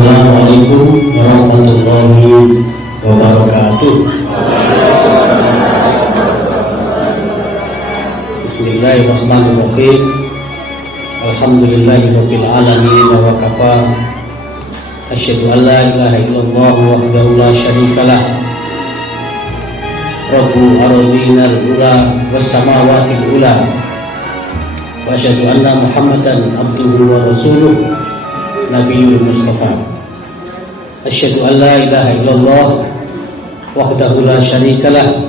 Assalamualaikum warahmatullahi wabarakatuh. Bismillahirrahmanirrahim. Alhamdulillahirabbil alamin wa kafa. Asyhadu an la ilaha illallah wahdahu la syarikalah. Rabbul ardina al-ula was samawati al-ula. Wa asyhadu anna Muhammadan abduhu wa rasuluh. Nabiul Mustafa. Asyhadu an la ilaha illallah wahdahu la syarikalah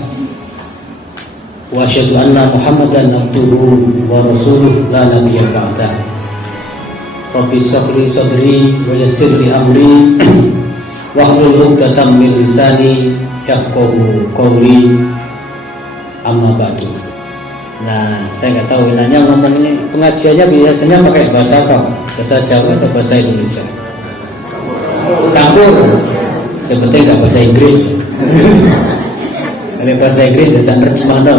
wa asyhadu anna Muhammadan abduhu wa rasuluh la nabiyya ba'dah. Rabbi shrah li sadri wa yassir li amri wahlul 'uqdatam min lisani yafqahu qawli. Amma ba'du. Nah, saya nggak tahu nanya ngomong ini pengajiannya biasanya pakai bahasa apa? Bahasa Jawa atau bahasa Indonesia? Campur. Sebetulnya nggak bahasa Inggris. Kalau bahasa Inggris dan terjemahnya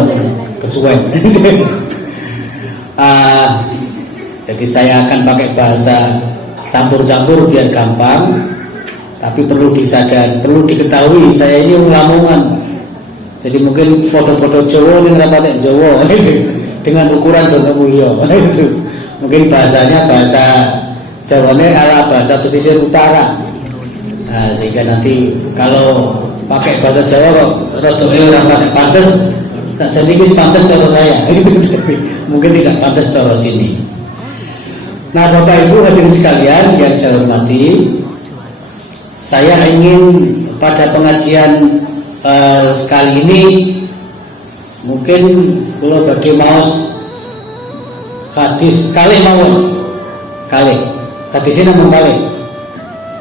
kesuwen. Jadi saya akan pakai bahasa campur-campur biar gampang. Tapi perlu diketahui saya ini Lamongan. Jadi mungkin foto-foto Jawa ini rapatek Jawa dengan ukuran Dono Mulyo. Mungkin bahasanya bahasa Jawanya ala bahasa pesisir utara. Nah, sehingga nanti kalau pakai bahasa Jawa kok rodone rapatek pantes, tak sedikit pantes cara saya. Mungkin tidak pantes cara sini. Nah, Bapak Ibu hadirin sekalian yang saya hormati, saya ingin pada pengajian sekali ini mungkin kalau bagi maus hadis kali hadis ini namun kali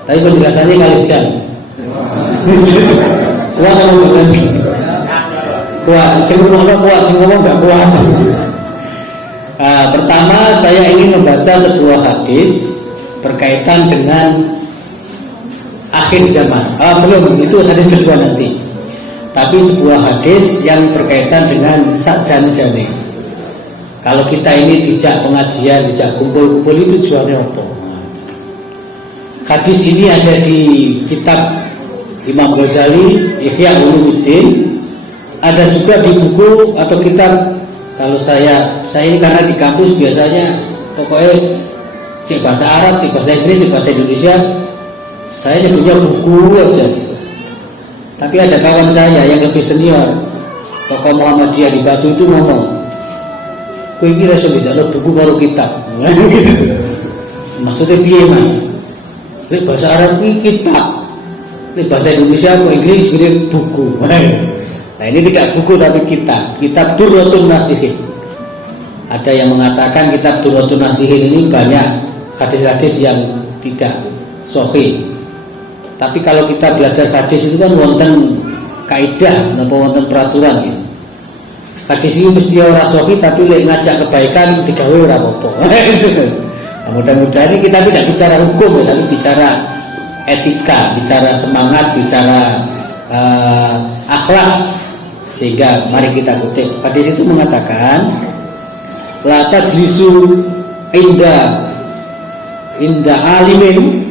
tapi penjelasannya kali jam kuat atau bukan kuat semua nggak kuat. Pertama saya ingin membaca sebuah hadis berkaitan dengan akhir zaman. Belum, itu hadis kedua nanti. Tapi sebuah hadis yang berkaitan dengan sakjane-jane. Kalau kita ini dijak pengajian, dijak kumpul-kumpul itu tujuannya apa? Hadis ini ada di kitab Imam Ghazali, Ihya Ulumuddin. Ada juga di buku atau kitab. Kalau saya ini karena di kampus biasanya pokoknya cek bahasa Arab, cek bahasa Inggris, cek bahasa Indonesia. Saya punya buku aja. Tapi ada kawan saya yang lebih senior, tokoh Muhammadiyah di Batu itu ngomong, "Kowe iki rasa beda buku karo kitab." Maksudnya piye, Mas? Lek bahasa Arab iki kitab. Lek bahasa Indonesia kok Inggris ini buku. Nah, ini tidak buku tapi kitab Durratun Nasihin. Ada yang mengatakan kitab Durratun Nasihin ini banyak hadis-hadis yang tidak sahih. Tapi kalau kita belajar hadis itu kan wonten kaidah napa wonten peraturan ya. Hadis ini mesti ora sahih tapi lek ngajak kebaikan digawe ora apa-apa. Nah, mudah-mudahan ini kita tidak bicara hukum ya, tapi bicara etika, bicara semangat, bicara akhlak. Sehingga mari kita kutip. Hadis itu mengatakan la tajlisu inda alimin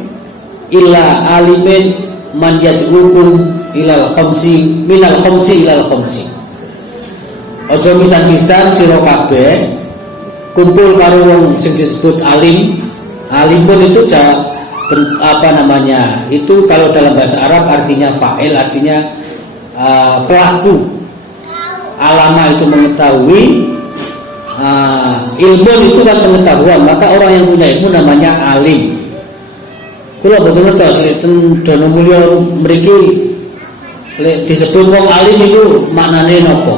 illa alimin man yad'ukum ilal khamsi minal khamsi ilal khamsi. Aja pisan-pisan sira kabeh kumpul karo wong sing disebut alim. Alim pun itu itu kalau dalam bahasa Arab artinya fa'il, artinya pelaku. Alama itu mengetahui, ilmu itu kan pengetahuan, maka orang yang punya ilmu namanya alim. Kula boten ngertos lek Dono Mulyo mriki lek disebut wong alim itu maknane napa?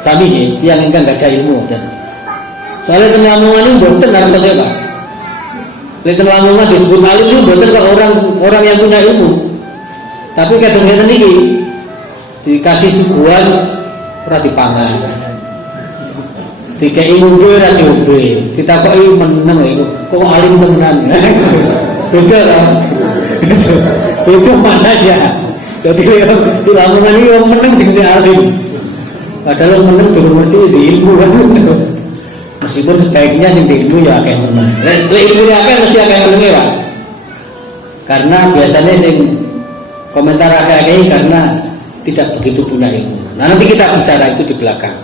Sami nggih, yang ingkang gak ada ilmu dan soalnya teng Lamongan ini mboten ngertos ya, Pak. Lek teng Lamongan disebut alim itu mboten kok orang yang punya ilmu. Tapi kadang-kadang iki dikasih suguhan ora dipangan. Dikei ngombe ora diombe, ditakoki meneng iku. Kok alim tenan. Beda kan? Beda mana ya? Jadi di Lamongan ini orang meneng jadi alim. Padahal orang meneng durung ngerti di ilmu kan. Meskipun sebaiknya sing di ilmu ya akeh meneng. Lek ilmu akeh mesti akeh menenge, Pak. Karena biasanya sing komentar agak-agak karena tidak begitu punya ilmu. Nah, nanti kita bicara itu di belakang.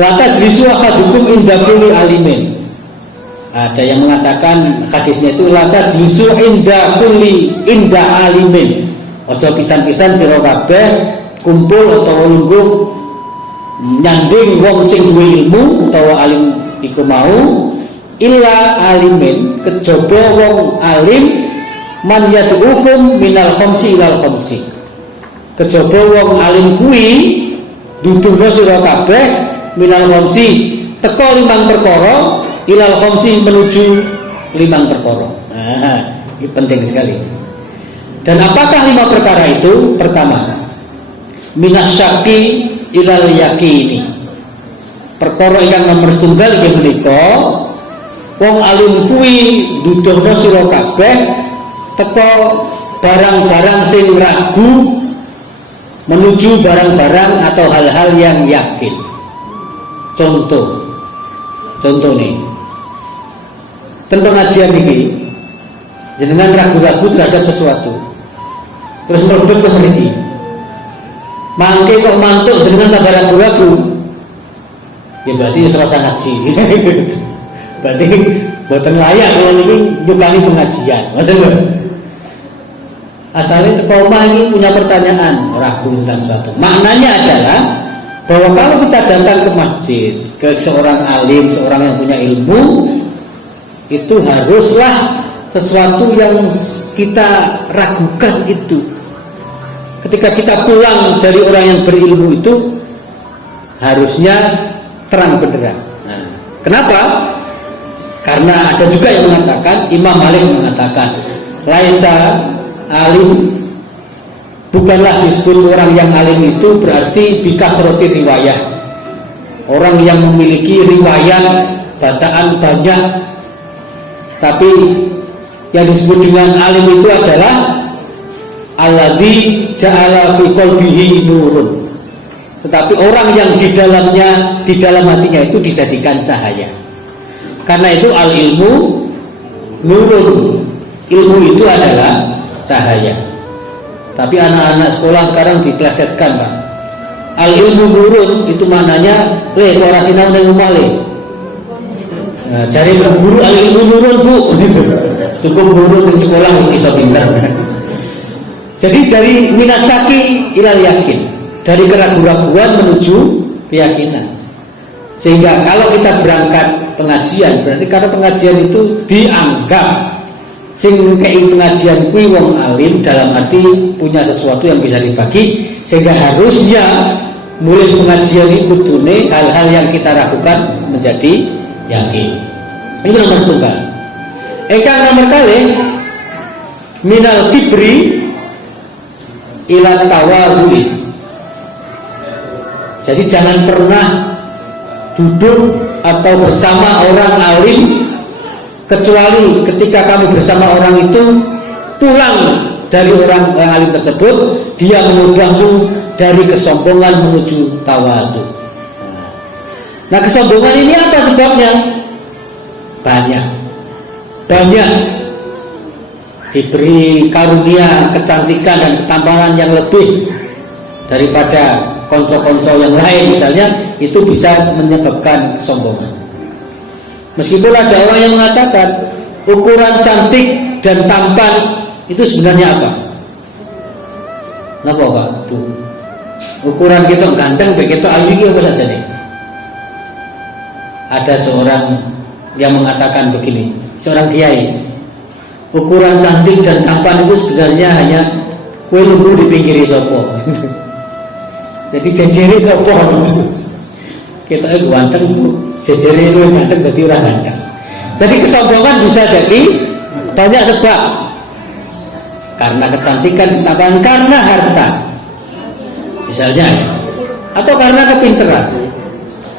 La tajlisu ahadukum inda kulli alimin. Ada yang mengatakan hadisnya itu la tajlisu inda alimin. Ojo pisan-pisan sira kabeh kumpul utawa lungguh nyanding wong sing duwe ilmu utawa alim iku mau illa alimin, kejaba wong alim man yad'ukum minal khamsi ilal khamsi. Kejaba wong alim kuwi duduhna sira kabeh minal khamsi teka 5 perkara ilal khamsi menuju 5 perkara. Nah, ini penting sekali. Dan apakah 5 perkara itu? Pertama, minasyaki ilal yakini. Perkara yang nomor setunggal inggih menika wong alim kuwi duduhna sira kabeh teka barang-barang sing ragu menuju barang-barang atau hal-hal yang yakin. Contoh nih, tentang pengajian ini jenengan ragu-ragu terhadap sesuatu, terus merebut ke mriki, mangke kok mantuk jenengan tambah ragu-ragu, ya berarti serasa ngaji. Berarti boten layak kalau ini nyumbani pengajian. Maksudnya asalnya teko omah ini punya pertanyaan, ragu tentang sesuatu. Maknanya adalah bahwa kalau kita datang ke masjid, ke seorang alim, seorang yang punya ilmu, itu haruslah sesuatu yang kita ragukan itu. Ketika kita pulang dari orang yang berilmu itu harusnya terang benderang. Nah, kenapa? Karena ada juga yang mengatakan, Imam Malik mengatakan, laisa alim, bukanlah disebut orang yang alim itu berarti bikasroti riwayah, orang yang memiliki riwayat bacaan banyak. Tapi yang disebut dengan alim itu adalah alladzi ja'ala fi qalbihi nurun, tetapi orang yang di dalam hatinya itu dijadikan cahaya. Karena itu al ilmu nurun, ilmu itu adalah cahaya. Tapi anak-anak sekolah sekarang diplesetkan, Pak. Al ilmu nurun itu maknanya le kok ora sinau ning omah le. Nah, cari guru al ilmu nurun, Bu. Cukup guru di sekolah mesti iso pintar. Jadi dari minasaki ilal yakin, dari keraguan-raguan menuju keyakinan. Sehingga kalau kita berangkat pengajian, berarti karena pengajian itu dianggap sing kei pengajian kuwi wong alim, dalam arti punya sesuatu yang bisa dibagi, sehingga harusnya mulai pengajian itu kudune hal-hal yang kita ragukan menjadi yakin. Ini nomor setunggal. Engkang nomor kali minal kibri ila tawadhu. Jadi jangan pernah duduk atau bersama orang alim kecuali ketika kami bersama orang itu pulang dari orang alim tersebut, dia mengubahmu dari kesombongan menuju tawadhu. Nah, kesombongan ini apa sebabnya? Banyak diberi karunia kecantikan dan ketampanan yang lebih daripada konco-konco yang lain misalnya, itu bisa menyebabkan kesombongan. Meskipun ada orang yang mengatakan ukuran cantik dan tampan itu sebenarnya apa? Napa Pak? Bu? Ukuran kita ganteng, begitu ayu iki apa saja nih? Ada seorang yang mengatakan begini, seorang kiai, ukuran cantik dan tampan itu sebenarnya hanya kue lugu di pinggir sopo. Jadi jejeri sopo. Kita ganteng, jejeri lu ganteng berarti orang ganteng. Jadi kesombongan bisa jadi banyak sebab. Karena kecantikan, ketampanan, karena harta, misalnya, atau karena kepintaran,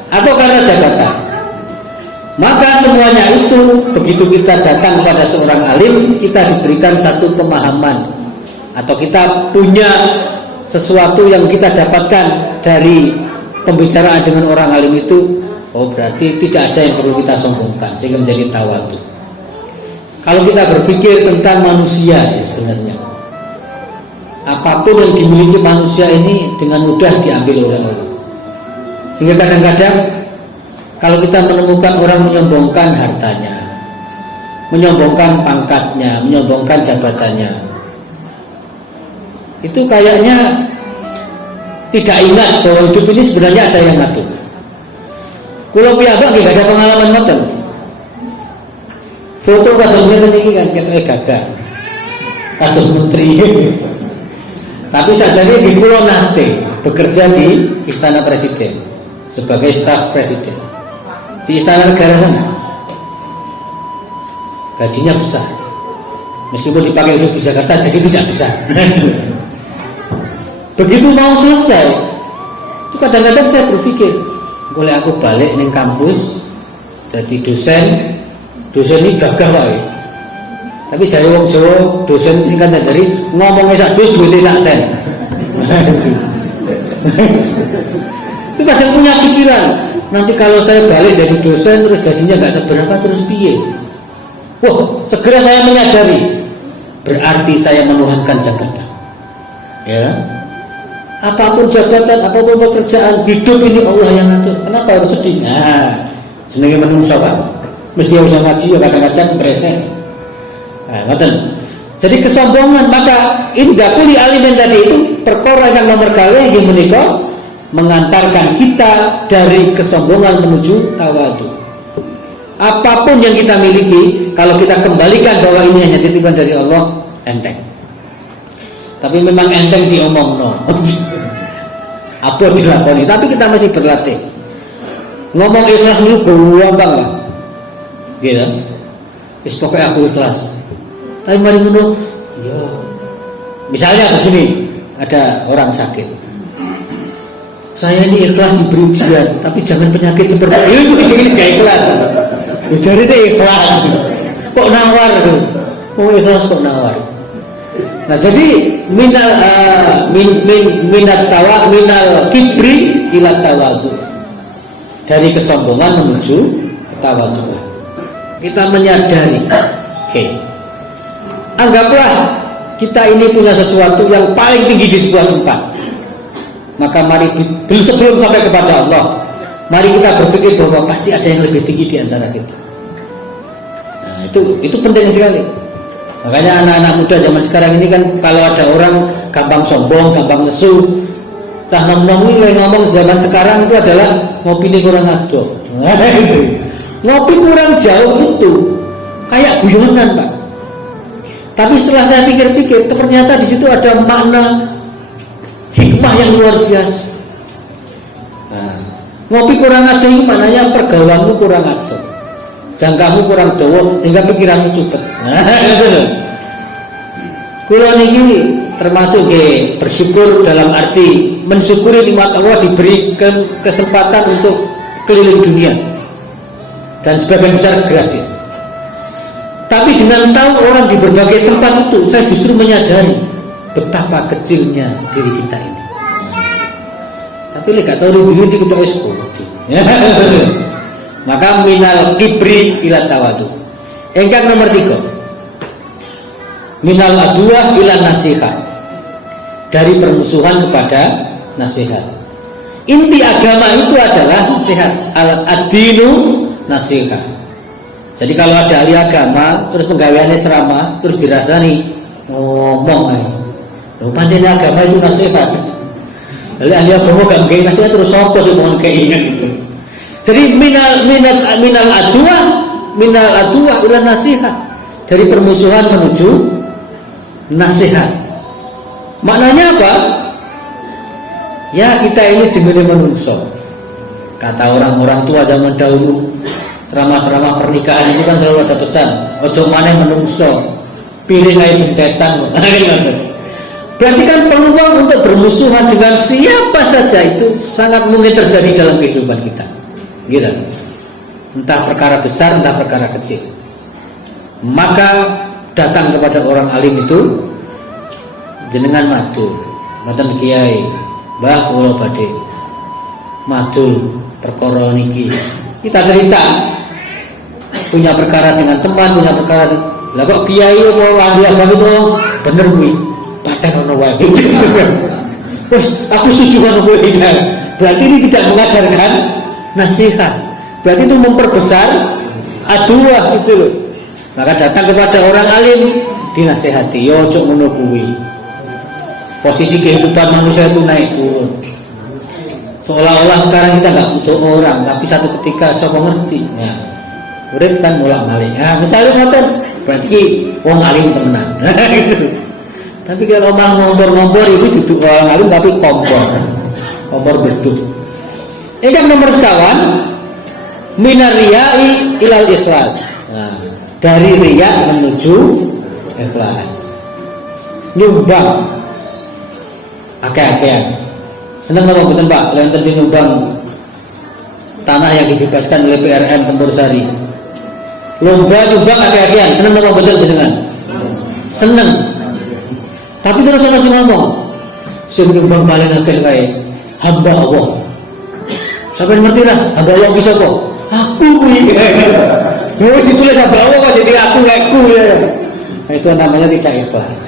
atau karena jabatan. Maka semuanya itu begitu kita datang kepada seorang alim, kita diberikan satu pemahaman, atau kita punya sesuatu yang kita dapatkan dari pembicaraan dengan orang alim itu. Oh, berarti tidak ada yang perlu kita sombongkan, sehingga menjadi tawadhu. Kalau kita berpikir tentang manusia ya sebenarnya, apapun yang dimiliki manusia ini dengan mudah diambil oleh Allah. Sehingga kadang-kadang kalau kita menemukan orang menyombongkan hartanya, menyombongkan pangkatnya, menyombongkan jabatannya, itu kayaknya tidak ingat bahwa hidup ini sebenarnya ada yang ngatur. Kalau piyambak nggih ada pengalaman ngoten. Foto kados ngene iki kan ketoke gagah. Kados menteri. Tapi sajane di kula nate bekerja di Istana Presiden sebagai staf presiden. Di Istana Negara sana. Gajinya besar. Meskipun dipakai untuk di Jakarta jadi tidak besar. Begitu mau selesai, itu kadang-kadang saya berpikir, boleh aku balik ning kampus jadi dosen ini gagah wae. Tapi saya wong Jawa, dosen singkatnya dari ngomongnya sak dus duitnya sak sen. Itu kadang punya pikiran, nanti kalau saya balik jadi dosen terus gajinya nggak seberapa terus piye? Wah, segera saya menyadari, berarti saya menuhankan jabatan. Ya. Apapun jabatan, apapun pekerjaan, hidup ini Allah yang ngatur. Kenapa harus sedih? Nah, senengnya menungso Pak. Mesti harus ngaji ya kadang-kadang beresek. Nah, ngoten. Jadi kesombongan, maka indah kuli alimin tadi itu perkara yang nomor kali yang menika mengantarkan kita dari kesombongan menuju tawadu. Apapun yang kita miliki, kalau kita kembalikan bahwa ini hanya titipan dari Allah, enteng. Tapi memang enteng diomong no. Apa dilakoni, tapi kita masih berlatih. Ngomong ikhlas dulu gampang lah. Gitu. Wis pokoke aku ikhlas. Tapi mari ngono, ya. Misalnya begini, ada orang sakit. Saya ini ikhlas diberi ujian, tapi jangan penyakit seperti itu jadi gak ikhlas. Jadi deh ikhlas. Kok nawar tuh? Oh ikhlas kok nawar. Nah jadi minal kibri ila tawadu, dari kesombongan menuju tawadu. Kita menyadari, oke. Anggaplah kita ini punya sesuatu yang paling tinggi di sebuah tempat. Maka mari sebelum sampai kepada Allah, mari kita berpikir bahwa pasti ada yang lebih tinggi di antara kita. Nah, itu penting sekali. Makanya anak-anak muda zaman sekarang ini kan kalau ada orang gampang sombong, gampang nesu. Cah nom-nom ini ngomong zaman sekarang itu adalah ngopi ini kurang ado. Ngopi kurang jauh itu kayak guyonan Pak. Tapi setelah saya pikir-pikir, ternyata di situ ada makna hikmah yang luar biasa. Nah, ngopi kurang ado ini maknanya pergaulanmu kurang ado, jangkamu kurang dawa sehingga pikiranmu cepet. Kula niki termasuk bersyukur dalam arti mensyukuri nikmat Allah diberi kesempatan untuk keliling dunia dan sebagian besar gratis. Tapi dengan tahu orang di berbagai tempat itu, saya justru menyadari betapa kecilnya diri kita ini. Tapi lek gak tahu diri kita wis kudu. Maka minal kibri ila tawadu. Engkang nomor 3. Minal adwa ila nasihat. Dari permusuhan kepada nasihat. Inti agama itu adalah nasihat. Alat ad-dinu nasihat. Jadi kalau ada ahli agama terus penggaweannya ceramah terus dirasani ngomong aja. Lho pancen agama itu nasihat. Lalu ahli agama gak nggawe nasihat terus sapa sing mau keinget gitu. Jadi minal adwa ila nasihat, dari permusuhan menuju nasihat. Maknanya apa? Ya kita ini jenenge menungso. Kata orang-orang tua zaman dahulu, ceramah-ceramah pernikahan itu kan selalu ada pesan, ojo maneh menungso, pilih ae bentetan. Berarti kan peluang untuk bermusuhan dengan siapa saja itu sangat mungkin terjadi dalam kehidupan kita. Gitu. Entah perkara besar, entah perkara kecil. Maka datang kepada orang alim itu jenengan matur, mboten kiai, Mbah kula badhe matur perkara niki. Kita cerita punya perkara dengan teman, punya perkara Lah kok kiai apa ahli agama itu bener kuwi. Paten ono wae. Wes, aku setuju karo kowe iki. Berarti ini tidak mengajarkan nasihat. Berarti itu memperbesar aduah itu loh. Maka datang kepada orang alim dinasehati, yo ojo ngono kuwi. Posisi kehidupan manusia itu naik turun. Seolah-olah sekarang kita nggak butuh orang, tapi satu ketika siapa ngerti. Ya, urip kan mulak malik. Nah, misalnya ngoten, berarti wong alim temenan. Gitu. Tapi kalau malah ngompor-ngompor itu duduk orang alim tapi kompor beduk. Ini kan nomor sekawan minar riyai ilal ikhlas. Nah, dari riya menuju ikhlas. Nyumbang akeh-akehan. Senang apa betul Pak? Lenten sing nyumbang tanah yang dibebaskan oleh PRN Tempur Sari. Lomba nyumbang akeh-akehan. Senang apa betul jenengan? Seneng. Tapi terus ana sing ngomong, sing nyumbang paling akeh kae hamba Allah. Sampai ngerti lah, hamba Allah bisa kok. Aku kuwi. Ya ditulis hamba Allah kok jadi aku ya. Nah, itu namanya tidak ikhlas.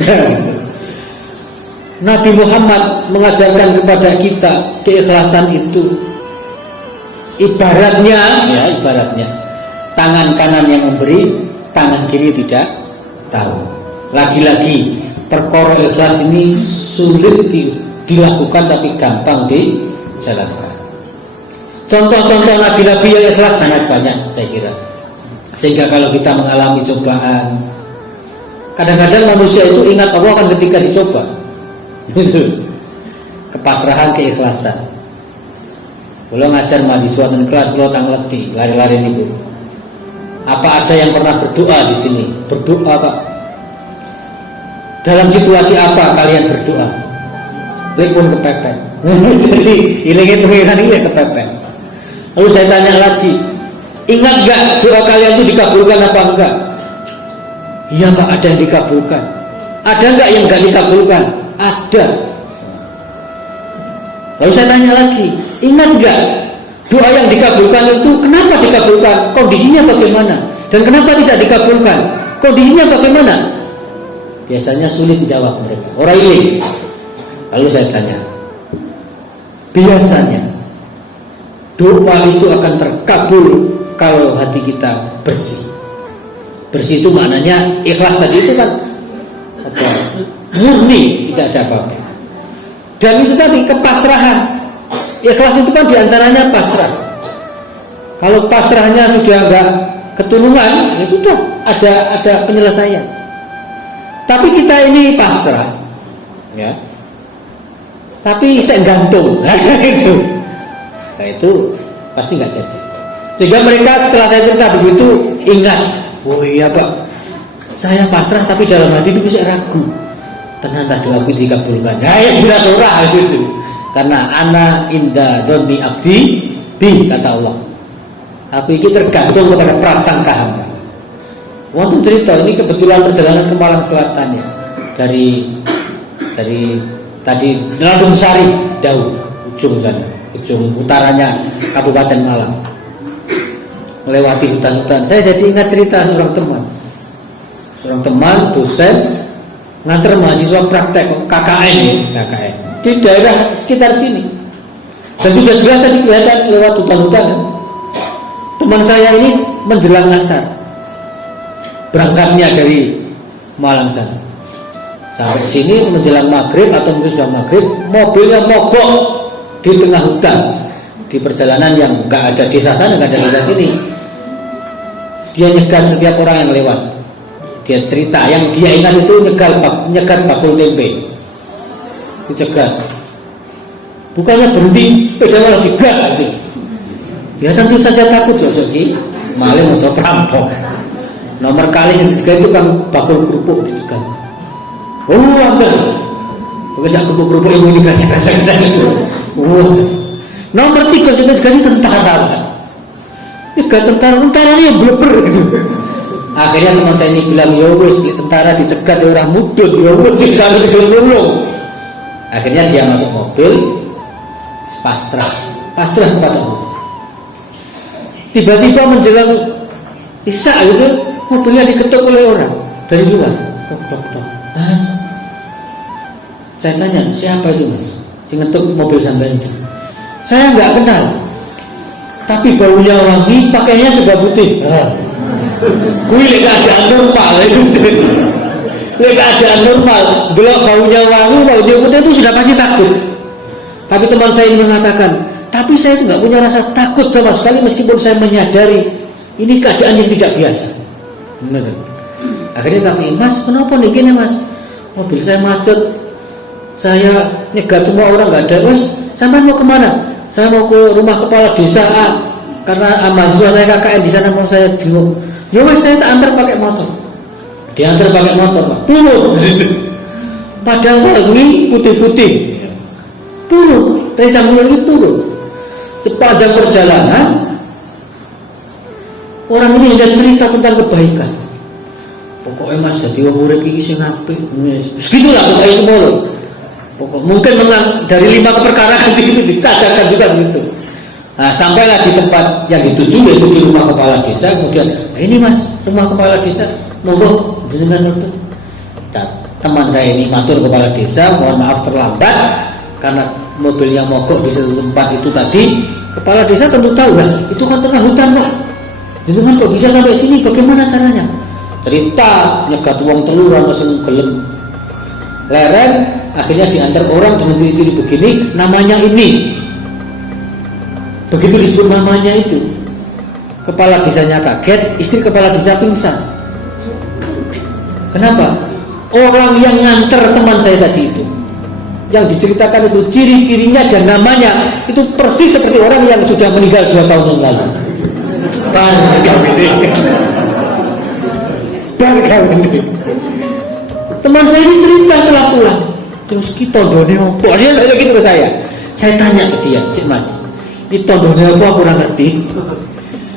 Nabi Muhammad mengajarkan kepada kita keikhlasan itu ibaratnya tangan kanan yang memberi, tangan kiri tidak tahu. Lagi-lagi perkara ikhlas ini sulit dilakukan tapi gampang dijalankan. Contoh-contoh nabi-nabi yang ikhlas sangat banyak saya kira. Sehingga kalau kita mengalami cobaan, kadang-kadang manusia itu ingat Allah kan ketika dicoba. Itu kepasrahan, keikhlasan. Kalau ngajar mahasiswa dan kelas, kalau tang letih, lari-lari itu. Apa ada yang pernah berdoa di sini? Berdoa Pak. Dalam situasi apa kalian berdoa? Lekun kepepet. Jadi ilangnya pengiran ini kepepet. Lalu saya tanya lagi, ingat gak doa kalian itu dikabulkan apa enggak? Iya Pak, ada yang dikabulkan. Ada enggak yang enggak dikabulkan? Ada. Lalu saya tanya lagi, ingat enggak doa yang dikabulkan itu kenapa dikabulkan? Kondisinya bagaimana? Dan kenapa tidak dikabulkan? Kondisinya bagaimana? Biasanya sulit menjawab mereka. Orang ini. Lalu saya tanya, biasanya doa itu akan terkabul kalau hati kita bersih. Bersih itu maknanya ikhlas tadi itu kan murni, tidak ada apa-apa. Dan itu tadi kepasrahan. Ikhlas itu kan diantaranya pasrah. Kalau pasrahnya sudah enggak ketulungan, ya sudah ada penyelesaian. Tapi kita ini pasrah, ya. Tapi saya gantung, nah itu pasti nggak jadi. Sehingga mereka setelah saya cerita begitu ingat, oh iya Pak, saya pasrah tapi dalam hati itu bisa ragu. Ternyata doaku dikabulkan. Nah ya jelas surah gitu. Karena ana inda dzanni abdi bi, kata Allah. Aku ini tergantung kepada prasangka hamba. Waktu cerita ini kebetulan perjalanan ke Malang Selatan ya, dari tadi Landung Sari, jauh ujung sana, ujung utaranya Kabupaten Malang, melewati hutan-hutan. Saya jadi ingat cerita seorang teman dosen nganter mahasiswa praktek KKN di daerah sekitar sini, dan sudah jelas tadi kelihatan lewat hutan-hutan. Teman saya ini menjelang asar berangkatnya dari Malang sana, sampai sini menjelang maghrib atau mungkin sudah maghrib, mobilnya mogok di tengah hutan, di perjalanan yang nggak ada desa sana, nggak ada desa sini. Dia nyegat setiap orang yang lewat. Dia cerita yang dia ingat itu nyegat bakul tempe, dicegat. Bukannya berhenti, sepeda malah digas aja. Dia tentu saja takut jadi maling atau perampok. Nomor kali yang dicegat itu kan bakul kerupuk dicegat. Oh, ada. Bekerja kerupuk ini dikasih itu. Oh. Nomor 3 sudah sekali tentara. Tentara yang bleber gitu. Akhirnya teman saya ini bilang, ya wis tentara dicegat orang mudun, ya wis sekali dulu. Akhirnya dia masuk mobil, pasrah kepada Allah. Tiba-tiba menjelang Isya itu mobilnya diketuk oleh orang. dari luar. Tok. Mas, saya tanya, siapa itu mas? Si ngetuk mobil sampean itu. Saya nggak kenal, tapi baunya wangi, pakainya serba putih. Kuwi lek keadaan normal itu. Lek keadaan normal, delok baunya wangi, baunya putih itu sudah pasti takut. Tapi teman saya ini mengatakan, tapi saya itu nggak punya rasa takut sama sekali meskipun saya menyadari ini keadaan yang tidak biasa. Benar. Akhirnya kata, mas, kenapa nih gini mas? Mobil saya macet, saya nyegat semua orang nggak ada. Mas, sampai mau kemana? Saya mau ke rumah kepala desa A, karena mahasiswa saya KKN di sana mau saya jenguk. Ya mas, saya tak antar pakai motor. Diantar pakai motor, Pak. Turun. Padahal wangi putih-putih. Turun. Rencang itu turun. Sepanjang perjalanan, orang ini sudah cerita tentang kebaikan. Pokoknya mas, jadi orang urip ini sing apik. Segitulah pokoknya itu mulu. Mungkin menang dari 5 keperkaraan itu ditajarkan juga begitu. Nah, sampailah di tempat yang dituju, yaitu di rumah kepala desa. Kemudian, ini mas, rumah kepala desa, monggo jenengan itu. Dan teman saya ini matur kepala desa, mohon maaf terlambat karena mobilnya mogok di satu tempat itu tadi. Kepala desa tentu tahu lah, itu kan tengah hutan pak. Jenengan kok bisa sampai sini? Bagaimana caranya? Cerita nyegat uang teluran langsung gelem lereng, akhirnya diantar orang dengan ciri-ciri begini, namanya ini. Begitu disebut namanya itu, kepala desanya kaget, istri kepala desa pingsan. Kenapa? Orang yang nganter teman saya tadi itu, yang diceritakan itu ciri-cirinya dan namanya itu persis seperti orang yang sudah meninggal 2 tahun yang lalu. Teman saya ini cerita setelah pulang, terus kita tondone opo? Dia tanya gitu ke saya. Saya tanya ke dia, "Sik Mas, ini tondone opo aku kurang ngerti."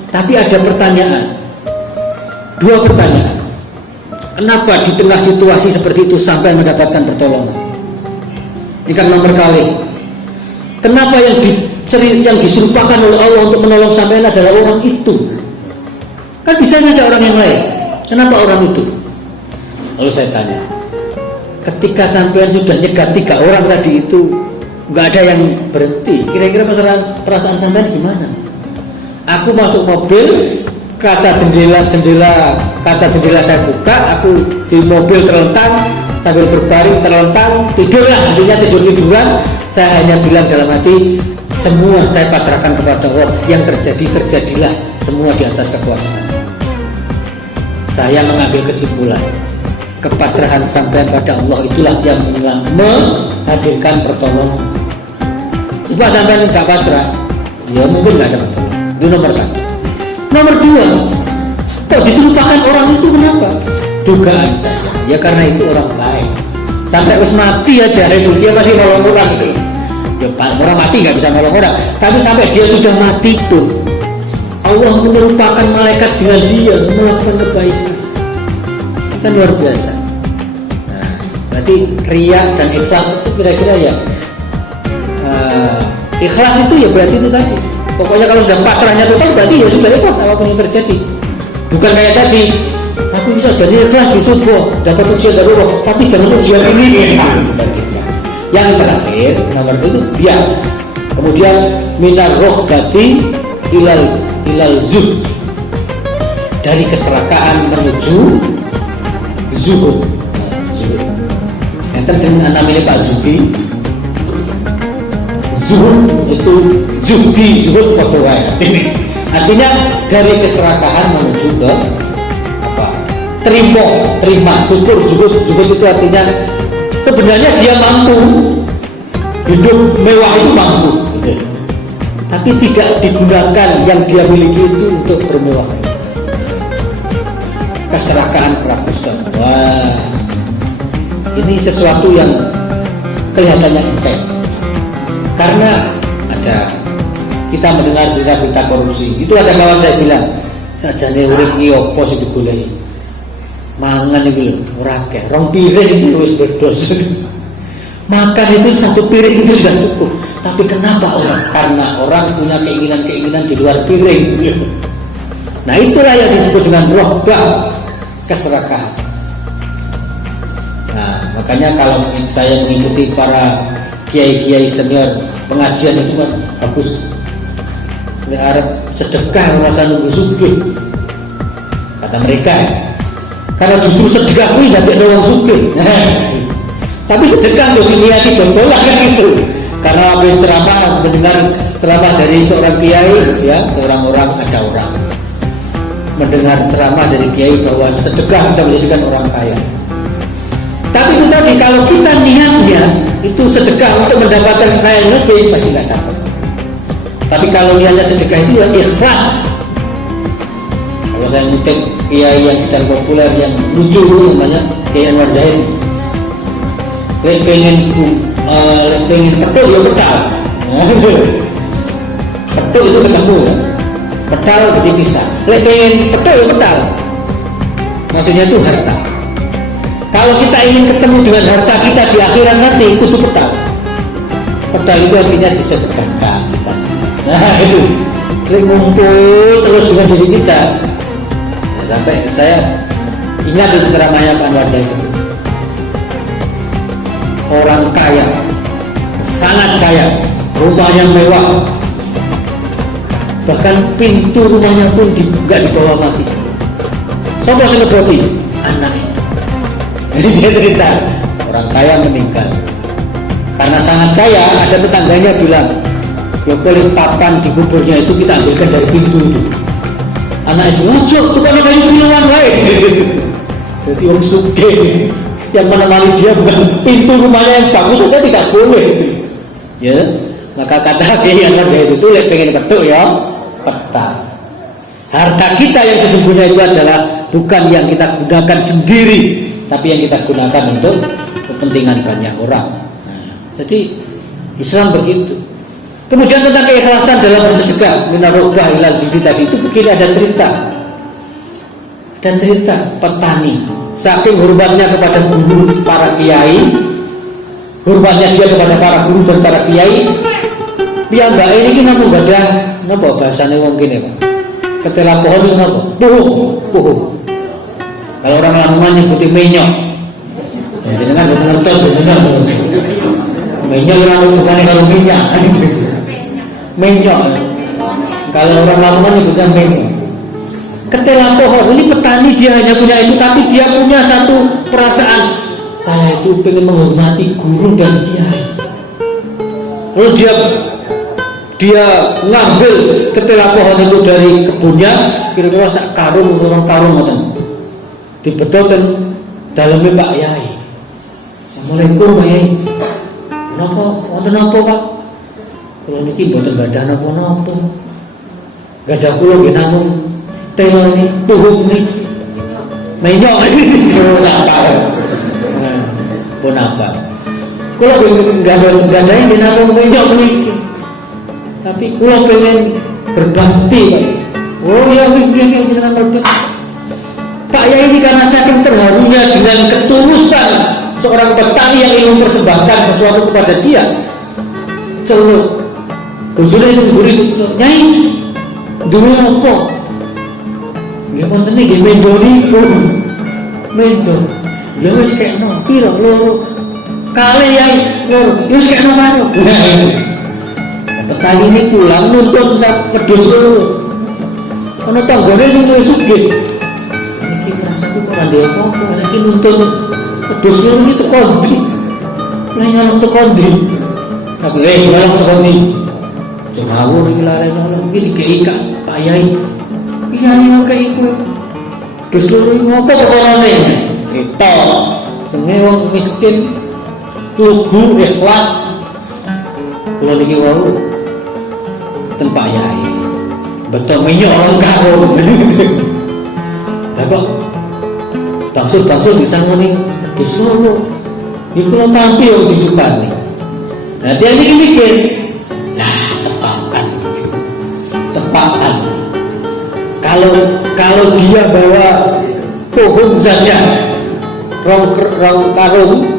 Tapi ada pertanyaan, 2 pertanyaan. Kenapa di tengah situasi seperti itu sampai mendapatkan pertolongan? Ini kan nomor kali. Kenapa yang disuruhkan oleh Allah untuk menolong sampean adalah orang itu? Kan bisa saja orang yang lain. Kenapa orang itu? Lalu saya tanya, ketika sampean sudah nyegat 3 orang tadi itu, nggak ada yang berhenti. Kira-kira perasaan sampean gimana? Aku masuk mobil, kaca jendela saya buka, aku di mobil terlentang sambil berbaring terlentang, tidurlah, artinya tiduran. Saya hanya bilang dalam hati, semua saya pasrahkan kepada Allah. Yang terjadilah semua di atas kekuasaan. Saya mengambil kesimpulan, kepasrahan sampean pada Allah itulah yang menghadirkan pertolongan. Coba sampean nggak pasrah, ya mungkin nggak ada pertolongan. Itu nomor 1. Nomor 2, kok disuruhkan orang itu kenapa? Dugaan saja. Ya karena itu orang lain. Sampai wis mati aja itu dia masih nolong orang itu. Ya orang mati nggak bisa nolong orang. Tapi sampai dia sudah mati pun Allah merupakan malaikat dengan dia melakukan kebaikan. Itu kan luar biasa. Nah, berarti riya dan ikhlas itu kira-kira ya. Ikhlas itu ya berarti itu tadi. Pokoknya kalau sudah pasrahnya total berarti ya sudah ikhlas apapun yang terjadi. Bukan kayak tadi, aku bisa jadi ikhlas dicoba dapat ujian dari Allah, tapi jangan ujian ini. Yang terakhir nomor 2 biar. Kemudian minar rohbati ilal zuhd, dari keserakahan menuju zuhud. Yang terjadi namanya Pak Zuhdi. Zuhud itu zuhud pada wae. Artinya dari keserakahan menuju ke apa? Terima, syukur. Zuhud itu artinya sebenarnya dia mampu hidup mewah itu mampu, gitu. Tapi tidak digunakan yang dia miliki itu untuk bermewah. Keserakahan kerakusan. Wah, ini sesuatu yang kelihatannya enteng. Karena ada kita mendengar berita-berita korupsi. Itu ada kawan saya bilang, sajane urip iki opo sing digoleki. Mangan iki lho, ora akeh. 2 piring iki wis berdos. Makan itu 1 piring itu sudah cukup. Tapi kenapa orang? Karena orang punya keinginan-keinginan di luar piring. Nah itulah yang disebut dengan rohbah, keserakahan. Makanya kalau saya mengikuti para kiai-kiai senior pengajian itu kan bagus. Harap sedekah rasa nunggu sugih kata mereka. Karena justru sedekah pun tidak ada orang sugih. Tapi sedekah untuk diniati dondolan kan gitu. Karena habis ceramah mendengar ceramah dari seorang kiai, ya seorang orang ada orang mendengar ceramah dari kiai bahwa sedekah bisa menjadikan orang kaya. Tapi itu tadi, kalau kita niatnya itu sedekah untuk mendapatkan kekayaan lebih, pasti nggak dapat. Tapi kalau niatnya sedekah itu yang ikhlas. Kalau saya ngutip kiai yang sedang populer yang lucu namanya Kiai Anwar Zaid, pengen petul ya petal. Petul itu ketemu ya. Petal berarti pisah. Pengen petul ya petal. Maksudnya itu harta. Kalau kita ingin ketemu dengan harta kita di akhirat nanti, kudu petal. Petal itu artinya disedekahkan kita. Nah itu, ngumpul terus dengan diri kita. Nah, sampai saya ingat itu ceramahnya Pak Anwar Zaid. Orang kaya, sangat kaya, rumahnya mewah, bahkan pintu rumahnya pun nggak dibawa mati. Siapa sing ngeboti? Anaknya. Jadi dia cerita, orang kaya meninggal karena sangat kaya. Ada tetangganya bilang, ya boleh papan di kuburnya itu kita ambilkan dari pintu itu. Anaknya wujud, itu kan ada yang lain. Jadi orang sugih yang menemani dia bukan pintu rumahnya yang bagus saja tidak boleh. Ya, maka kata Kiai Anwar Zaid itu pengen petuk ya, peta. Harta kita yang sesungguhnya itu adalah bukan yang kita gunakan sendiri, tapi yang kita gunakan untuk kepentingan banyak orang. Nah, jadi Islam begitu. Kemudian tentang keikhlasan dalam bersedekah, minarobah ila zuhdi tadi itu begini, ada cerita. Dan cerita petani, saking hormatnya kepada guru para kiai, hormatnya dia kepada para guru dan para kiai, piyambake ini kita menggadah napa bahasane wong kene Pak. Ketela pohon itu napa? Puhung. Kalau orang Lamongan nyebuti menyok. Jenengan boten ngertos jenengan. Menyok ora hubungane karo minyak. Menyok. Kalau orang Lamongan nyebutnya menyok. Ketela pohon ini petani, dia hanya punya itu, tapi dia punya satu perasaan, saya itu pengen menghormati guru dan kiai. Lalu dia ngambil ketela pohon itu dari kebunnya, kira-kira sak karung orang karung ngoten. Dibetulkan dalamnya Pak Yai. Assalamualaikum Pak Yai. Napa wonten napa Pak? Kula niki mboten gadah napa-napa. Gadah kula nggih namung telo ini, tuhum ini, menyok ini, jauh sampai. Pun apa? Kalau nggak ada segadanya, dia nampak menyok ini. Tapi kalau pengen berbakti, oh ya, jangan berbakti. Pak Yai ini karena saking terharunya dengan ketulusan seorang petani yang ingin mempersembahkan sesuatu kepada dia, celuk, bujurnya itu gurih itu, Nyai, dulu apa? Ya wonten iki menjoripun. Menjor. Ya wis kekno pira loro. Kali Yai loro. Ya wis kekno karo. Petani ini pulang nuntun sak wedhus loro. Ana tanggane sing luwih sugih. Iki rasaku kok ande apa-apa, iki nuntun wedhus loro iki teko ndi? Lah nyolong teko ndi? Tapi nyolong teko ndi? Jawur iki lare nyolong iki dikei Pak Yai. Iya yang kayak iku. Terus lu ngopo perkorane? Kita senenge wong miskin lugu ikhlas. Kula niki wau ten Pak Yai. Betul menyok orang karung. Lah kok bangsul disangoni terus loro. Iku lho tampi yo disukani. Nah dia iki mikir, lah tepakan. Kalau dia bawa pohon saja rong karung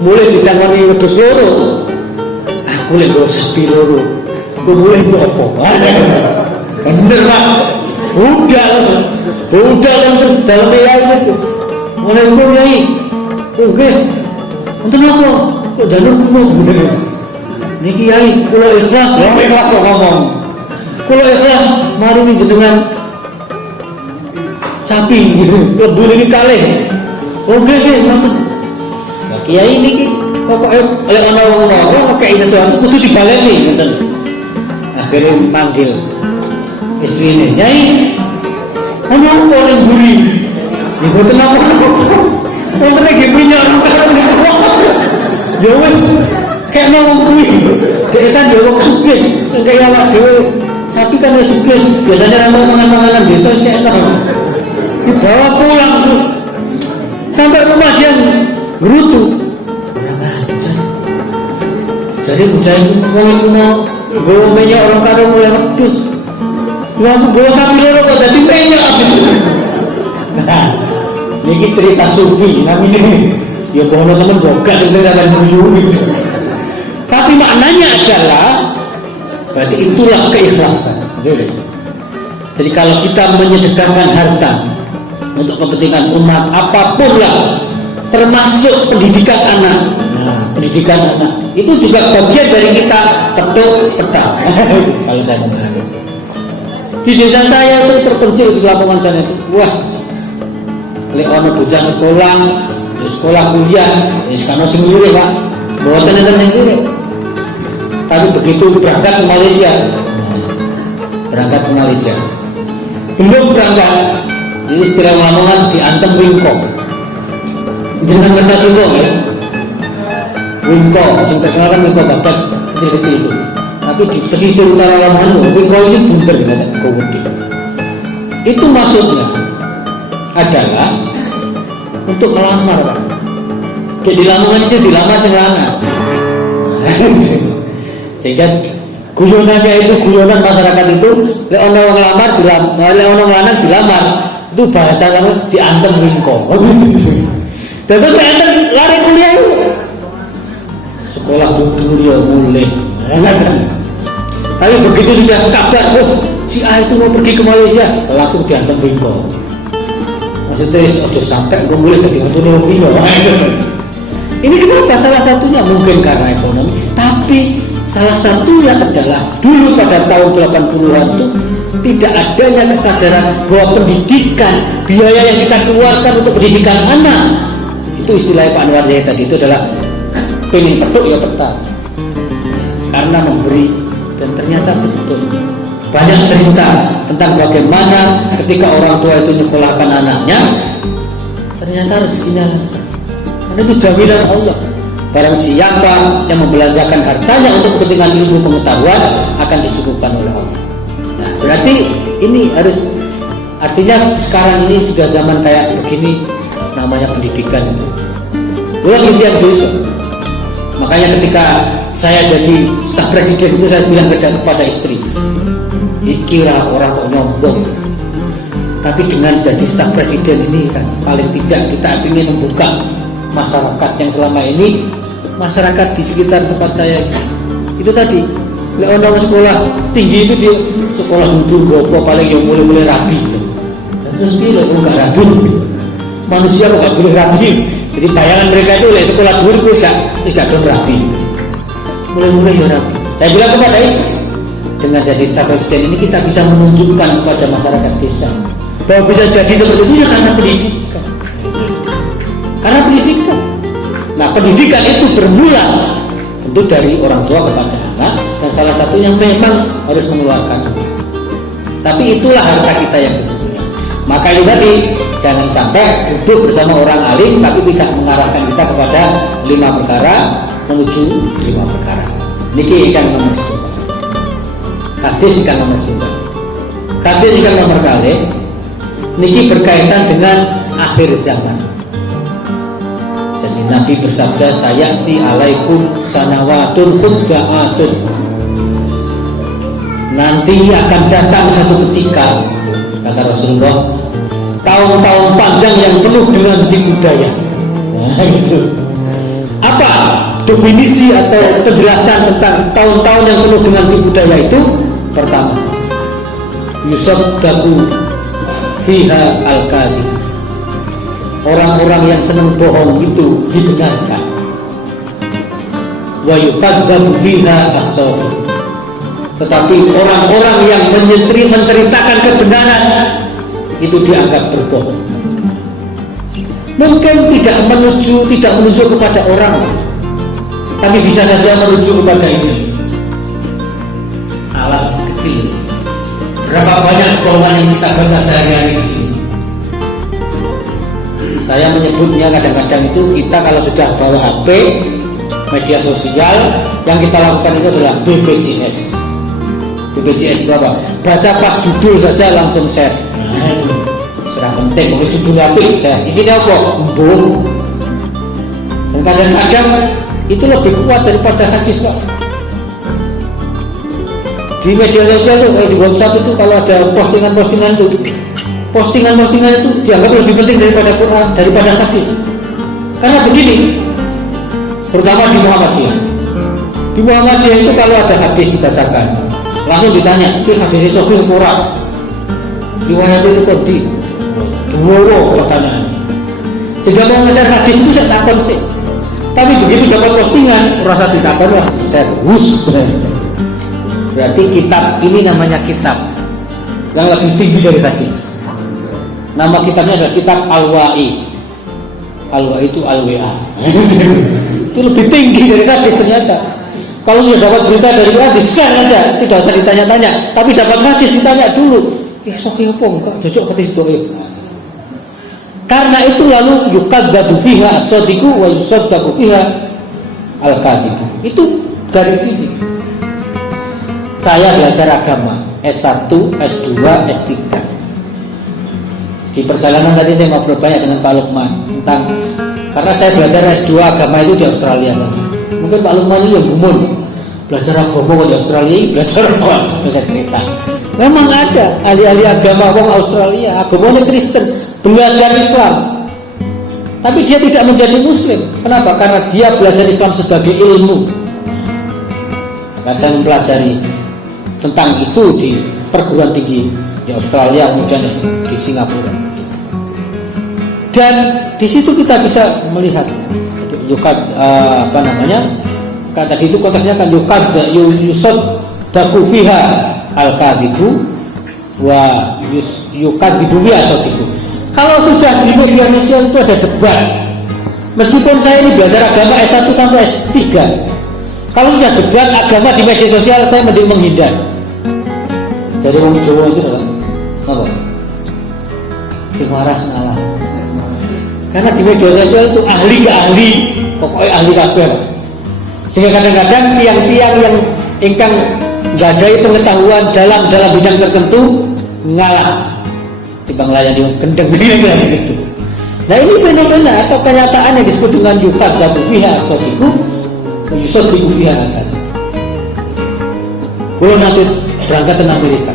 mulai disangoni wedhus loro, aku lek bawa sapi loro aku mulai apa? Bener Pak, udal yang dalam ya itu mulai Yai nggih Untuk apa? Kok jalur kuno? Ini kiai, kalau ikhlas, ya ikhlas kok ngomong. Kalau ikhlas, mari ini jenengan sapi, lebu ini kalih. Oke, maksud. Nah, kiai ini pokoknya oleh orang kayak sesuatu kudu dibaleni, betul. Akhirnya manggil istri ini, nyai, orang buri, ibu tenang orang lagi punya orang kaya ya wes kayak ngomong kuih dia kan dia ngomong sugih kayak awak dewe sapi kan dia sugih biasanya orang mangan-manganan biasa kayak itu dibawa pulang tuh sampai rumah dia gerutu orang aja jadi bujai ngomong itu mau gue minyak orang kaya mulai redus ya aku gue sapi loro kok jadi minyak nah ini cerita sufi namanya ya bohong teman boga sebenarnya akan dulu gitu. Tapi maknanya adalah berarti itulah keikhlasan. Jadi kalau kita menyedekahkan harta untuk kepentingan umat apapun lah, termasuk pendidikan anak. Nah, pendidikan anak itu juga bagian dari kita petuk peta. Kalau saya benar. Di desa saya itu terpencil di Lamongan sana itu, wah, lek bocah sekolah kuliah, sekarang sing lirik Pak, buatan yang lirik. Tapi begitu berangkat ke Malaysia, belum berangkat, jadi istilah Lamongan diantem wingko, jangan kertas wingko ya, wingko, yang terkenal kan wingko babat kecil-kecil itu. Tapi di pesisir utara Lamongan itu wingko itu bunter, gede. Itu maksudnya adalah untuk melamar Pak. Jadi Lamongan itu dilamar sengaja. Sehingga guyonannya itu guyonan masyarakat itu lek ono wong lamar dilamar, lek ono lanang dilamar itu bahasa kamu diantem wingko. Terus enten lari kuliah itu. Sekolah dulu mulai. Tapi begitu sudah kabar, si A itu mau pergi ke Malaysia, langsung diantem wingko. Maksudnya sudah sampai gue boleh jadi otonomi. Ini kenapa? Salah satunya mungkin karena ekonomi, tapi salah satunya adalah dulu pada tahun 80-an itu tidak adanya kesadaran bahwa pendidikan, biaya yang kita keluarkan untuk pendidikan anak, itu istilahnya Pak Anwar Zahid tadi itu adalah pengen petuk ya peta, karena memberi. Dan ternyata betul banyak cerita tentang bagaimana ketika orang tua itu menyekolahkan anaknya, ternyata rezekinya lancar. Karena itu jaminan Allah. Barang siapa yang membelanjakan hartanya untuk kepentingan ilmu pengetahuan akan dicukupkan oleh Allah. Nah, berarti ini harus, artinya sekarang ini sudah zaman kayak begini, namanya pendidikan itu. Bukan tiap desa. Makanya ketika saya jadi staf presiden itu saya bilang kepada istri, kira orang kok nyombong, tapi dengan jadi staf presiden ini kan paling tidak kita ingin membuka masyarakat yang selama ini, masyarakat di sekitar tempat saya itu tadi orang sekolah tinggi itu di sekolah dulu gopo paling yang mulai rapi gitu. Dan terus dia nggak rapi, manusia kok nggak boleh rapi. Jadi bayangan mereka itu oleh sekolah dulu terus nggak rapi, mulai ya rapi. Saya bilang kepada istri, dengan jadi staf presiden ini kita bisa menunjukkan kepada masyarakat desa bahwa bisa jadi seperti itu ya karena pendidikan. Karena pendidikan. Nah, pendidikan itu bermula tentu dari orang tua kepada anak, dan salah satunya memang harus mengeluarkan. Tapi itulah harta kita yang sesungguhnya. Maka itu tadi, jangan sampai duduk bersama orang alim tapi tidak mengarahkan kita kepada 5 perkara menuju 5 perkara. Niki ikan nomor setunggal. Hadis ikan nomor setunggal. Hadis ikan nomor kali. Niki berkaitan dengan akhir zaman. Jadi Nabi bersabda, sayati alaikum sanawatun khudda'atun. Nanti akan datang satu ketika, kata Rasulullah, tahun-tahun panjang yang penuh dengan tipu daya. Nah itu. Apa definisi atau penjelasan tentang tahun-tahun yang penuh dengan tipu daya itu? Pertama, yusaddaqu fiha al-kadhib. Orang-orang yang senang bohong itu dibenarkan. wa yukadzabu fiha as-shadiq. Tetapi orang-orang yang menceritakan kebenaran itu dianggap berbohong. Mungkin tidak menuju kepada orang, tapi bisa saja menuju kepada ini. Alat kecil. Berapa banyak bohongan yang kita baca sehari-hari di sini? Saya menyebutnya kadang-kadang itu kita kalau sudah bawa HP, media sosial, yang kita lakukan itu adalah BPJS. BPJS berapa? Baca pas judul saja langsung share. Nah, itu sudah penting. Kalau judul HP share. Isinya apa? Embung. Dan kadang-kadang itu lebih kuat daripada hadis kok. Di media sosial itu, kalau di WhatsApp itu kalau ada postingan-postingan itu dianggap lebih penting daripada Quran, daripada hadis. Karena begini, terutama di Muhammadiyah. Di Muhammadiyah itu kalau ada hadis dibacakan, langsung ditanya, itu hadis sahih Quran. Riwayat itu kodi. Dua pertanyaan. Sehingga mau nge-share hadis itu saya takon sih. Tapi begitu dapat postingan, rasa ditakon lah, saya hus. Berarti kitab ini namanya kitab yang lebih tinggi dari hadis. Nama kitabnya adalah kitab Al-Wa'i. Al-Wa'i itu Al-WA. Itu lebih tinggi dari hadis ternyata. Kalau sudah dapat berita dari hadis, share aja, tidak usah ditanya-tanya. Tapi dapat hadis ditanya dulu. Sahih apa enggak? Cocok hadis dhaif. Karena itu lalu yukadzabu fiha as-shadiqu wa yusaddaqu fiha al-kadhibu. Itu dari sini. Saya belajar agama S1, S2, S3. Di perjalanan tadi saya ngobrol banyak dengan Pak Lukman tentang, karena saya belajar S2 agama itu di Australia. Mungkin Pak Lukman itu yang gumun, belajar agama di Australia, belajar apa? Belajar cerita. Memang ada ahli-ahli agama orang Australia, agamanya Kristen, belajar Islam. Tapi dia tidak menjadi Muslim. Kenapa? Karena dia belajar Islam sebagai ilmu. Karena saya mempelajari tentang itu di perguruan tinggi di Australia, kemudian di Singapura. Dan di situ kita bisa melihat tadi itu konteksnya kan yusaddaqu fiha al-kadhibu wa yukadzibu fiha as-shadiqu. Kalau sudah di media sosial itu ada debat. Meskipun saya ini belajar agama S1 sampai S3, kalau sudah debat agama di media sosial saya mending menghindar. Jadi orang Jawa itu apa? Si waras ngalah. Karena di media sosial itu ahli ke ahli, pokoknya ahli kabeh. Sehingga kadang-kadang tiang-tiang yang ingkang nggak ada pengetahuan dalam bidang tertentu ngalah. Timbang layani gendeng gitu. Nah ini fenomena atau kenyataan yang disebut dengan yukadzabu fiha as-shadiqu wa yusaddiqu fiha al-kadhib. Kalau nanti berangkat ke Amerika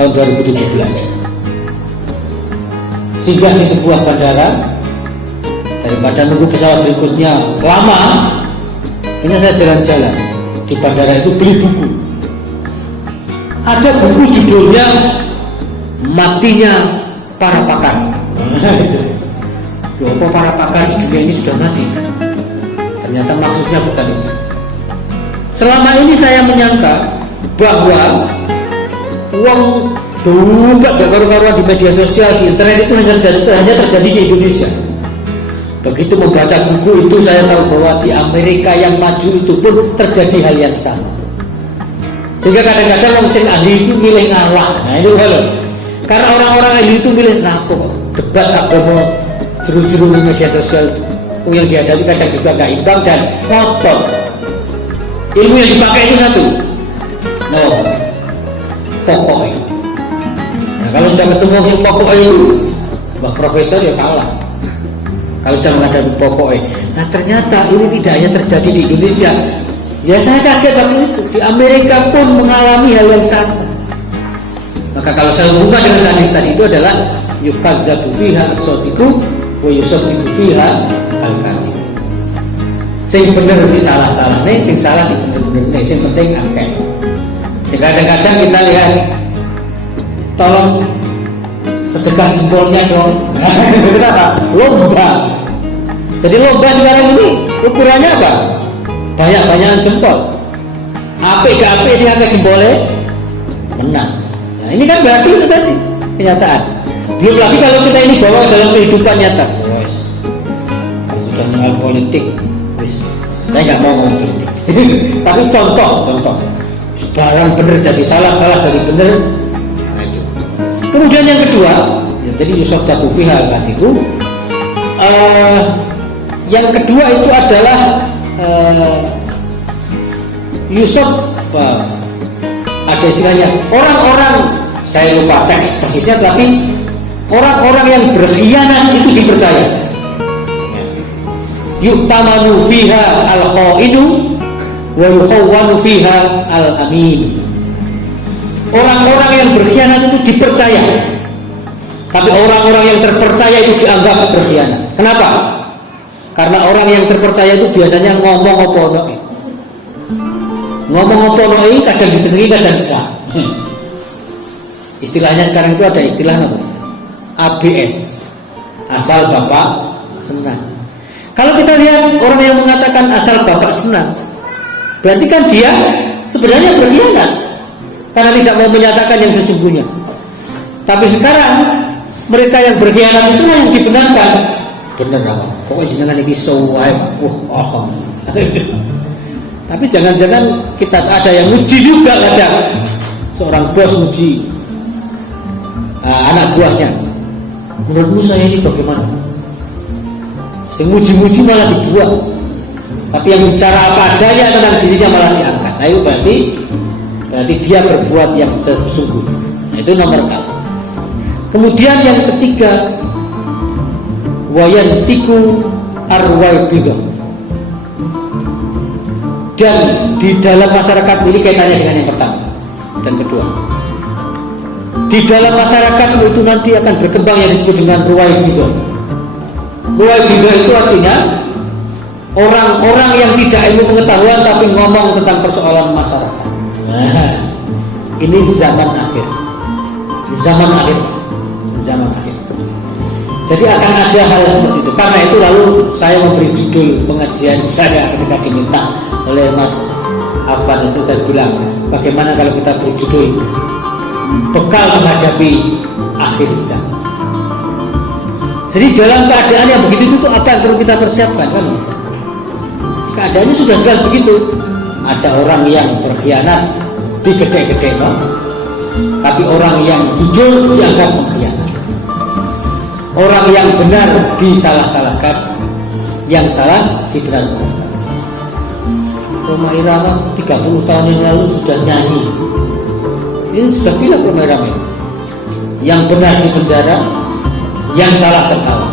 tahun 2017, singgah di sebuah bandara, daripada nunggu pesawat berikutnya lama, ini saya jalan-jalan di bandara itu beli buku. Ada buku judulnya Matinya Para Pakar. Loh, apa para pakar di dunia ini sudah mati? Ternyata maksudnya bukan itu. Selama ini saya menyangka bahwa uang buka karuan di media sosial, di internet itu hanya terjadi di Indonesia. Begitu membaca buku itu saya tahu bahwa di Amerika yang maju itu pun terjadi hal yang sama. Sehingga kadang-kadang orang sing ahli itu milih ngalah. Nah itu kalau karena orang-orang ahli itu milih napo debat agama jeru-jeru di media sosial yang dihadapi kadang juga gak imbang dan kotor. Ilmu yang dipakai itu satu, pokoknya. Nah, kalau sudah ketemu yang pokoknya itu, Mbak Profesor ya kalah. Kalau sudah menghadapi pokoknya, nah ternyata ini tidak hanya terjadi di Indonesia. Ya saya kaget waktu itu, di Amerika pun mengalami hal yang sama. Maka kalau saya hubungkan dengan hadis tadi itu adalah yukadzabu fiha as-shadiqu wa yusaddiqu fiha al-kadhib. Sing bener di salah-salah nih, sing salah di bener-bener nih, sing penting akeh. Kadang-kadang kita lihat, tolong sedekah jempolnya dong. Kenapa? Lomba. Jadi lomba sekarang ini ukurannya apa? banyak-banyakan jempol. Apik gak apik sing akeh jempole menang. Nah, ini kan berarti itu tadi kenyataan. Belum lagi kalau kita ini bawa dalam kehidupan nyata. Wes, sudah mengenal politik, wes, saya nggak mau ngomong politik. Tapi contoh, barang bener jadi salah jadi bener. Nah, itu. Kemudian yang kedua, ya tadi Yusuf Dakufiha itu. Yang kedua itu adalah Yusuf, ada istilahnya orang-orang, saya lupa teks persisnya, tapi orang-orang yang berkhianat itu dipercaya. Yu'tamanu fiha al-kha'inu wa yukhawwanu fiha al-amin. Orang-orang yang berkhianat itu dipercaya, tapi orang-orang yang terpercaya itu dianggap berkhianat. Kenapa? Karena orang yang terpercaya itu biasanya ngomong apa-apa. Ngomong apa kadang disenengi kadang enggak. Istilahnya sekarang itu ada istilah apa? ABS, asal bapak senang. Kalau kita lihat orang yang mengatakan asal bapak senang, berarti kan dia sebenarnya berkhianat karena tidak mau menyatakan yang sesungguhnya. Tapi sekarang mereka yang berkhianat itu yang dibenarkan. Bener apa? Pokoknya jenengan iki sawai. Tapi jangan-jangan kita ada yang muji juga, ada seorang bos muji anak buahnya. Menurutmu saya ini bagaimana? Yang muji-muji malah dibuang, tapi yang bicara apa adanya tentang dirinya malah diangkat. Nah itu berarti dia berbuat yang sesungguhnya. Nah, itu nomor satu. Kemudian yang ketiga, wayantiku arwai bidah. Dan di dalam masyarakat ini kaitannya dengan yang pertama dan kedua. Di dalam masyarakat itu nanti akan berkembang yang disebut dengan ruwai bidah. Ruwai bidah itu artinya orang-orang yang tidak ilmu pengetahuan tapi ngomong tentang persoalan masyarakat. Nah, ini zaman akhir. Zaman akhir. Jadi akan ada hal seperti itu. Karena itu lalu saya memberi judul pengajian saya ketika diminta oleh Mas Afan itu, saya bilang bagaimana kalau kita beri judul bekal menghadapi akhir zaman. Jadi dalam keadaan yang begitu itu apa yang perlu kita persiapkan kan? Keadaannya sudah jelas begitu. Ada orang yang berkhianat digede-gede, no? Tapi orang yang jujur dianggap mengkhianat. Orang yang benar disalah-salahkan, yang salah dibenarkan. Rhoma Irama 30 tahun yang lalu sudah nyanyi. Ini sudah bilang Rhoma Irama. Yang benar di penjara, yang salah tertawa.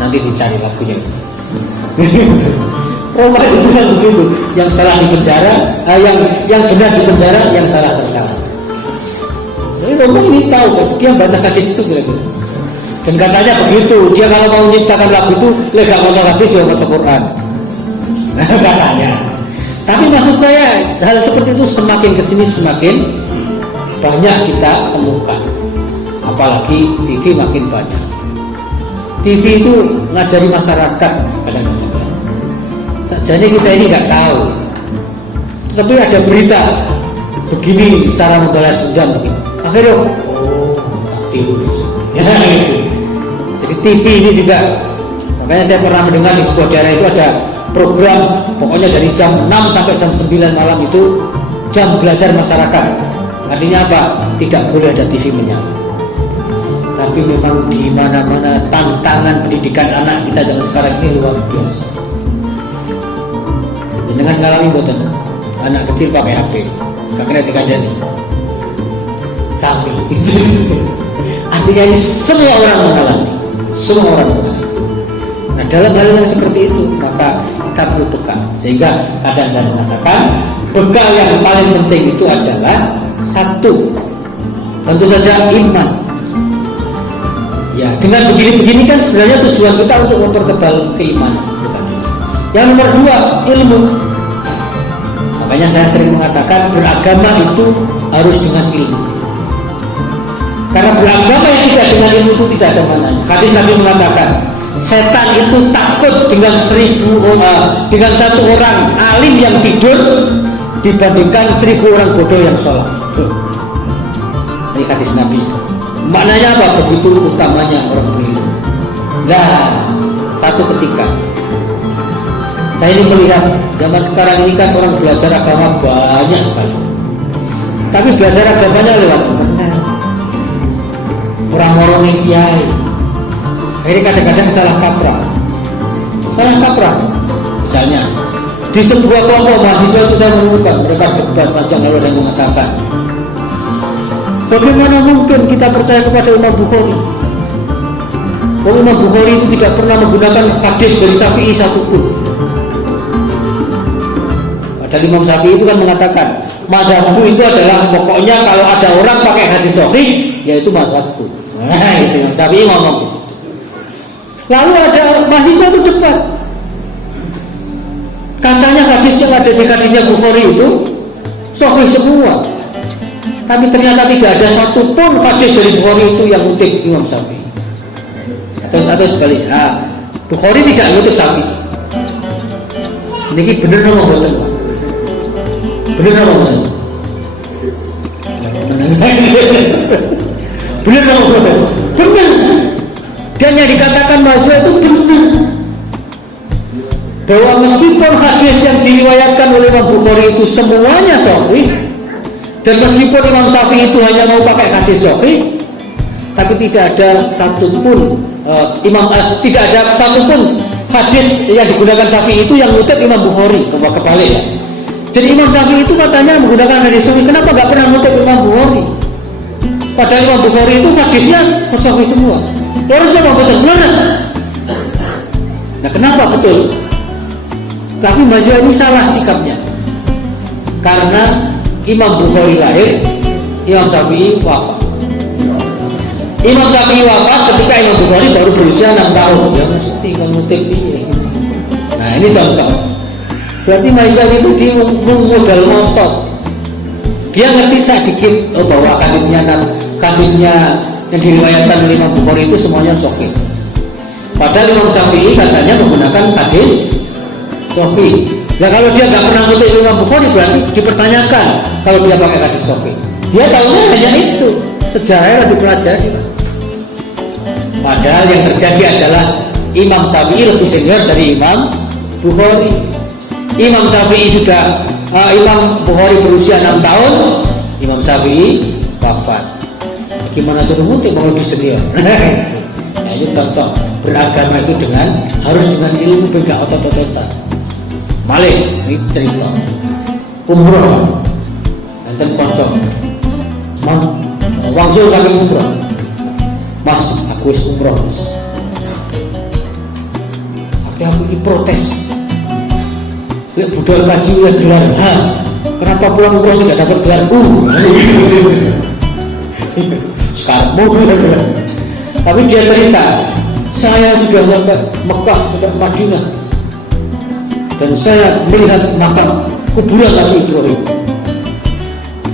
Nanti dicari lagunya. Rhoma itu bilang begitu. Yang salah di penjara, yang benar di penjara, yang salah tertawa. Jadi Rhoma ini tahu, dia baca hadis itu kira-kira. Dan katanya begitu, dia kalau mau menciptakan lagu itu lega baca hadis ya baca Quran. Katanya. Tapi maksud saya hal seperti itu semakin kesini semakin banyak kita temukan. Apalagi TV makin banyak. TV itu ngajari masyarakat kadang-kadang. Sajanya kita ini nggak tahu. Tapi ada berita begini cara membalas dendam begini. Akhirnya tiru ya itu. Jadi TV ini juga, makanya saya pernah mendengar di sebuah daerah itu ada program, pokoknya dari jam 6 sampai jam 9 malam itu jam belajar masyarakat. Artinya apa? Tidak boleh ada TV menyala. Tapi memang di mana-mana tantangan pendidikan anak kita zaman sekarang ini luar biasa. Dengan ngalami boten anak kecil pakai HP, kakeknya dikandani sambil. Artinya ini semua orang mengalami. Nah dalam hal yang seperti itu maka kita perlu bekal. Sehingga kadang saya mengatakan bekal yang paling penting itu adalah satu, tentu saja iman. Ya dengan begini-begini kan sebenarnya tujuan kita untuk mempertebal keimanan. Yang nomor dua, ilmu. Makanya saya sering mengatakan beragama itu harus dengan ilmu. Karena beragama yang tidak dengan ilmu itu tidak ada mananya. Hadis Nabi mengatakan, setan itu takut dengan dengan satu orang alim yang tidur dibandingkan 1000 orang bodoh yang sholat. Ini hadis Nabi. Maknanya apa? Begitu utamanya orang berilmu. Nah, satu ketika saya ini melihat zaman sekarang ini kan orang belajar agama banyak sekali, tapi belajar agamanya lewat internet, orang-orang yang kiai. Ini kadang-kadang salah kaprah. Misalnya di sebuah kelompok mahasiswa itu saya menemukan mereka debat panjang, lalu ada yang mengatakan, bagaimana mungkin kita percaya kepada Imam Bukhari? Imam Bukhari itu tidak pernah menggunakan hadis dari Syafi'i satupun. Padahal Imam Syafi'i itu kan mengatakan, mazhabku itu adalah pokoknya kalau ada orang pakai hadis sahih, yaitu mazhabku. Nah, itu Imam Syafi'i ngomong. Lalu ada mahasiswa itu debat. Katanya hadis yang ada di hadisnya Bukhari itu sahih semua. Tapi ternyata tidak ada satupun hadis dari Bukhari itu yang ngutip Imam Syafi'i. Atau sebalik. Bukhari tidak ngutip Syafi'i. Ini bener nama buatan Pak. Bener nama buatan. Bener nama buatan. Bener. Dan yang dikatakan mahasiswa itu benar, bahwa meskipun hadis yang diriwayatkan oleh Imam Bukhari itu semuanya sahih, dan meskipun Imam Syafi'i itu hanya mau pakai hadis sahih, tapi tidak ada satupun tidak ada satupun hadis yang digunakan Syafi'i itu yang ngutip Imam Bukhari. Coba kebalik ya. Jadi Imam Syafi'i itu katanya menggunakan hadis sahih, kenapa nggak pernah ngutip Imam Bukhari? Padahal Imam Bukhari itu hadisnya sahih semua. Harusnya betul leres. Nah, kenapa betul? Tapi mahasiswa ini salah sikapnya. Karena Imam Bukhari lahir, Imam Syafi'i wafat. Imam Syafi'i wafat ketika Imam Bukhari baru berusia 6 tahun. Ya mesti ngutip piye. Nah, ini contoh. Berarti mahasiswa itu dia modal ngotot. Dia ngerti sedikit bahwa hadisnya yang diriwayatkan oleh Imam Bukhari itu semuanya sahih. Padahal Imam Syafi'i katanya menggunakan hadis sahih. Nah, kalau dia nggak pernah ngutip Imam Bukhari, berarti dipertanyakan kalau dia pakai hadis sahih. Dia tahunya hanya itu. Sejarahnya lebih dipelajari. Padahal yang terjadi adalah Imam Syafi'i lebih senior dari Imam Bukhari. Imam Bukhari berusia 6 tahun, Imam Syafi'i wafat. Gimana suruh ngutip kalau lebih senior? Nah, ini contoh beragama itu harus dengan ilmu, beda otot-ototan. Malik, ini cerita umroh, nanti kocok, wangsul kali umroh, mas, aku is umroh mas, tapi aku ini protes, lihat budal kaji udah gelar, kenapa pulang umroh tidak dapat gelar sekarang tapi dia cerita, saya sudah sampai Mekah, sampai Madinah, dan saya melihat makam kuburan Nabi Ibrahim.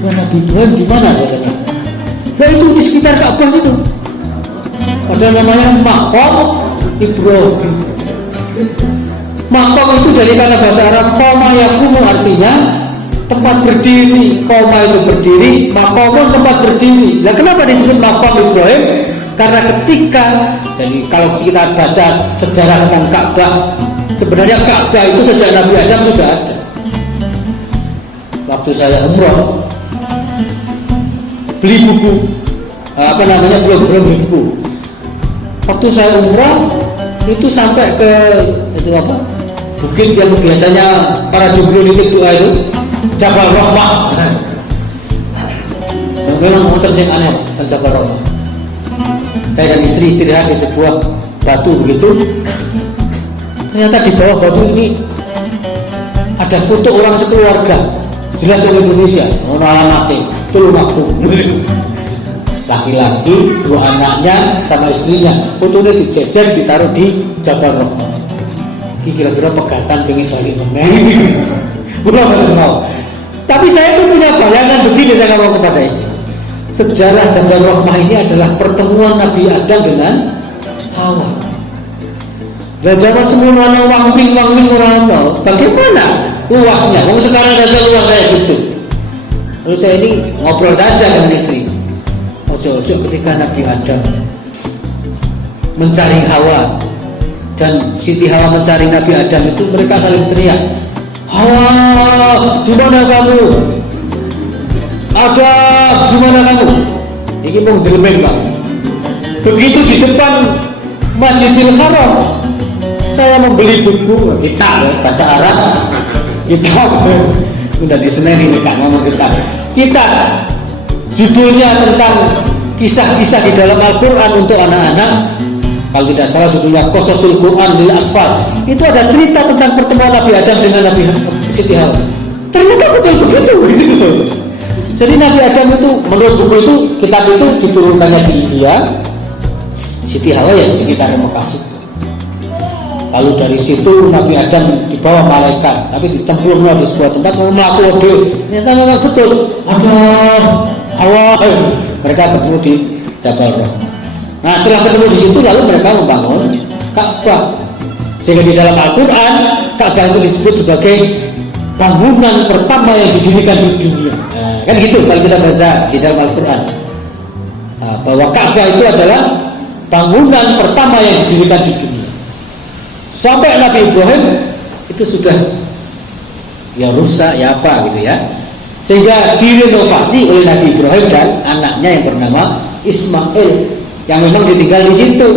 Nah, Nabi Ibrahim di mana katanya? Nah, itu di sekitar Ka'bah situ. Ada namanya Maqam Ibrahim. Maqam itu dari kata bahasa Arab qama yaqumu, artinya tempat berdiri. Qama itu berdiri, maqamun tempat berdiri. Nah, kenapa disebut Maqam Ibrahim? Karena ketika, jadi kalau kita baca sejarah tentang Ka'bah, sebenarnya Ka'bah itu sejak Nabi Adam sudah ada. Waktu saya umroh, beli buku, belum beli buku. Waktu saya umroh itu sampai ke bukit yang biasanya para jumlah itu doa itu, Jabal Rahmah. Memang motor yang aneh, Jabal Rahmah. Saya dan istri istirahat di sebuah batu begitu. Ternyata di bawah batu ini ada foto orang sekeluarga, jelas orang Indonesia, alamatnya itu rumahku. Laki-laki, 2 anaknya sama istrinya, fotonya dijejer ditaruh di Jabal Rahmah. Kira-kira pegatan pengen balik belum mau. Tapi saya itu punya bayangan begini, saya ngomong kepada istri. Sejarah Jabal Rahmah ini adalah pertemuan Nabi Adam dengan Hawa. Dan zaman sebelum ana wangping orang apa? Bagaimana luasnya? Kalau sekarang saja luas kayak gitu. Lalu saya ini ngobrol saja dengan istri. Ojo-ojo ketika Nabi Adam mencari Hawa dan Siti Hawa mencari Nabi Adam itu mereka saling teriak, Hawa, di mana kamu? Adam, di mana kamu? Ini mau diremeng Pak. Begitu di depan Masjidil Haram, saya membeli buku kitab bahasa Arab, kitab udah di Senin ini Kak ngomong kitab judulnya tentang kisah-kisah di dalam Al-Quran untuk anak-anak. Kalau tidak salah judulnya Qososul Quran lil Atfal. Itu ada cerita tentang pertemuan Nabi Adam dengan Nabi Siti Hawa. Ternyata betul begitu gitu. Jadi Nabi Adam itu menurut buku itu, kitab itu diturunkannya di India, Siti Hawa yang sekitar Mekah situ. Lalu dari situ Nabi Adam dibawa malaikat, tapi dicemplungnya di sebuah tempat mau melakukan ternyata memang betul ada Hawa. Mereka ketemu di Jabal Rahmah. Nah setelah ketemu di situ lalu mereka membangun Ka'bah. Sehingga di dalam Al-Quran Ka'bah itu disebut sebagai bangunan pertama yang didirikan di dunia. Nah, kan gitu kalau kita baca di dalam Al-Quran, bahwa Ka'bah itu adalah bangunan pertama yang didirikan di dunia. Sampai Nabi Ibrahim itu sudah ya rusak ya apa gitu ya, sehingga direnovasi oleh Nabi Ibrahim dan anaknya yang bernama Ismail yang memang ditinggal di situ.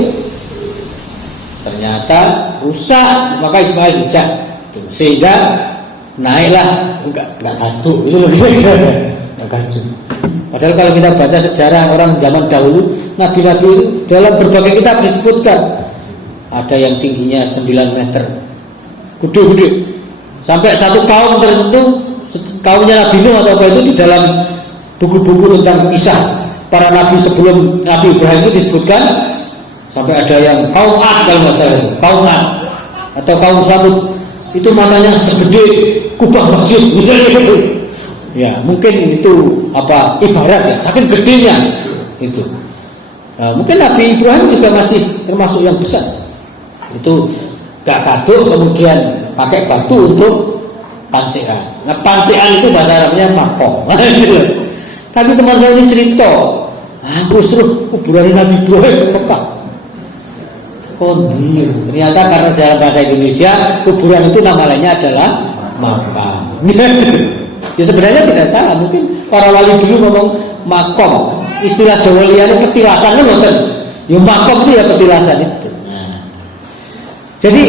Ternyata rusak, maka Ismail dijak, sehingga naiklah enggak gaduh itu enggak gaduh. Padahal kalau kita baca sejarah orang zaman dahulu, nabi-nabi itu dalam berbagai kitab disebutkan ada yang tingginya 9 meter, gede-gede, sampai satu kaum tertentu, kaumnya Nabi Nuh atau apa itu di dalam buku-buku tentang kisah para nabi sebelum Nabi Ibrahim itu disebutkan sampai ada yang kaum Ad kalau nggak salah, kaum Ad atau kaum Samud itu matanya segede kubah masjid misalnya gitu. Ya mungkin itu apa ibarat ya, saking gedenya itu. Nah, mungkin Nabi Ibrahim juga masih termasuk yang besar. Itu gak gaduh kemudian pakai batu untuk pancean. Nah pancean itu bahasa Arabnya makom. Tapi teman saya ini cerita, aku suruh kuburan Nabi Ibrahim ke Mekah. Ternyata karena dalam bahasa Indonesia kuburan itu nama lainnya adalah makam. Ya sebenarnya tidak salah, mungkin para wali dulu ngomong makom. Istilah Jawa liane petilasan kan ngoten. Ya makom itu ya petilasan itu. Jadi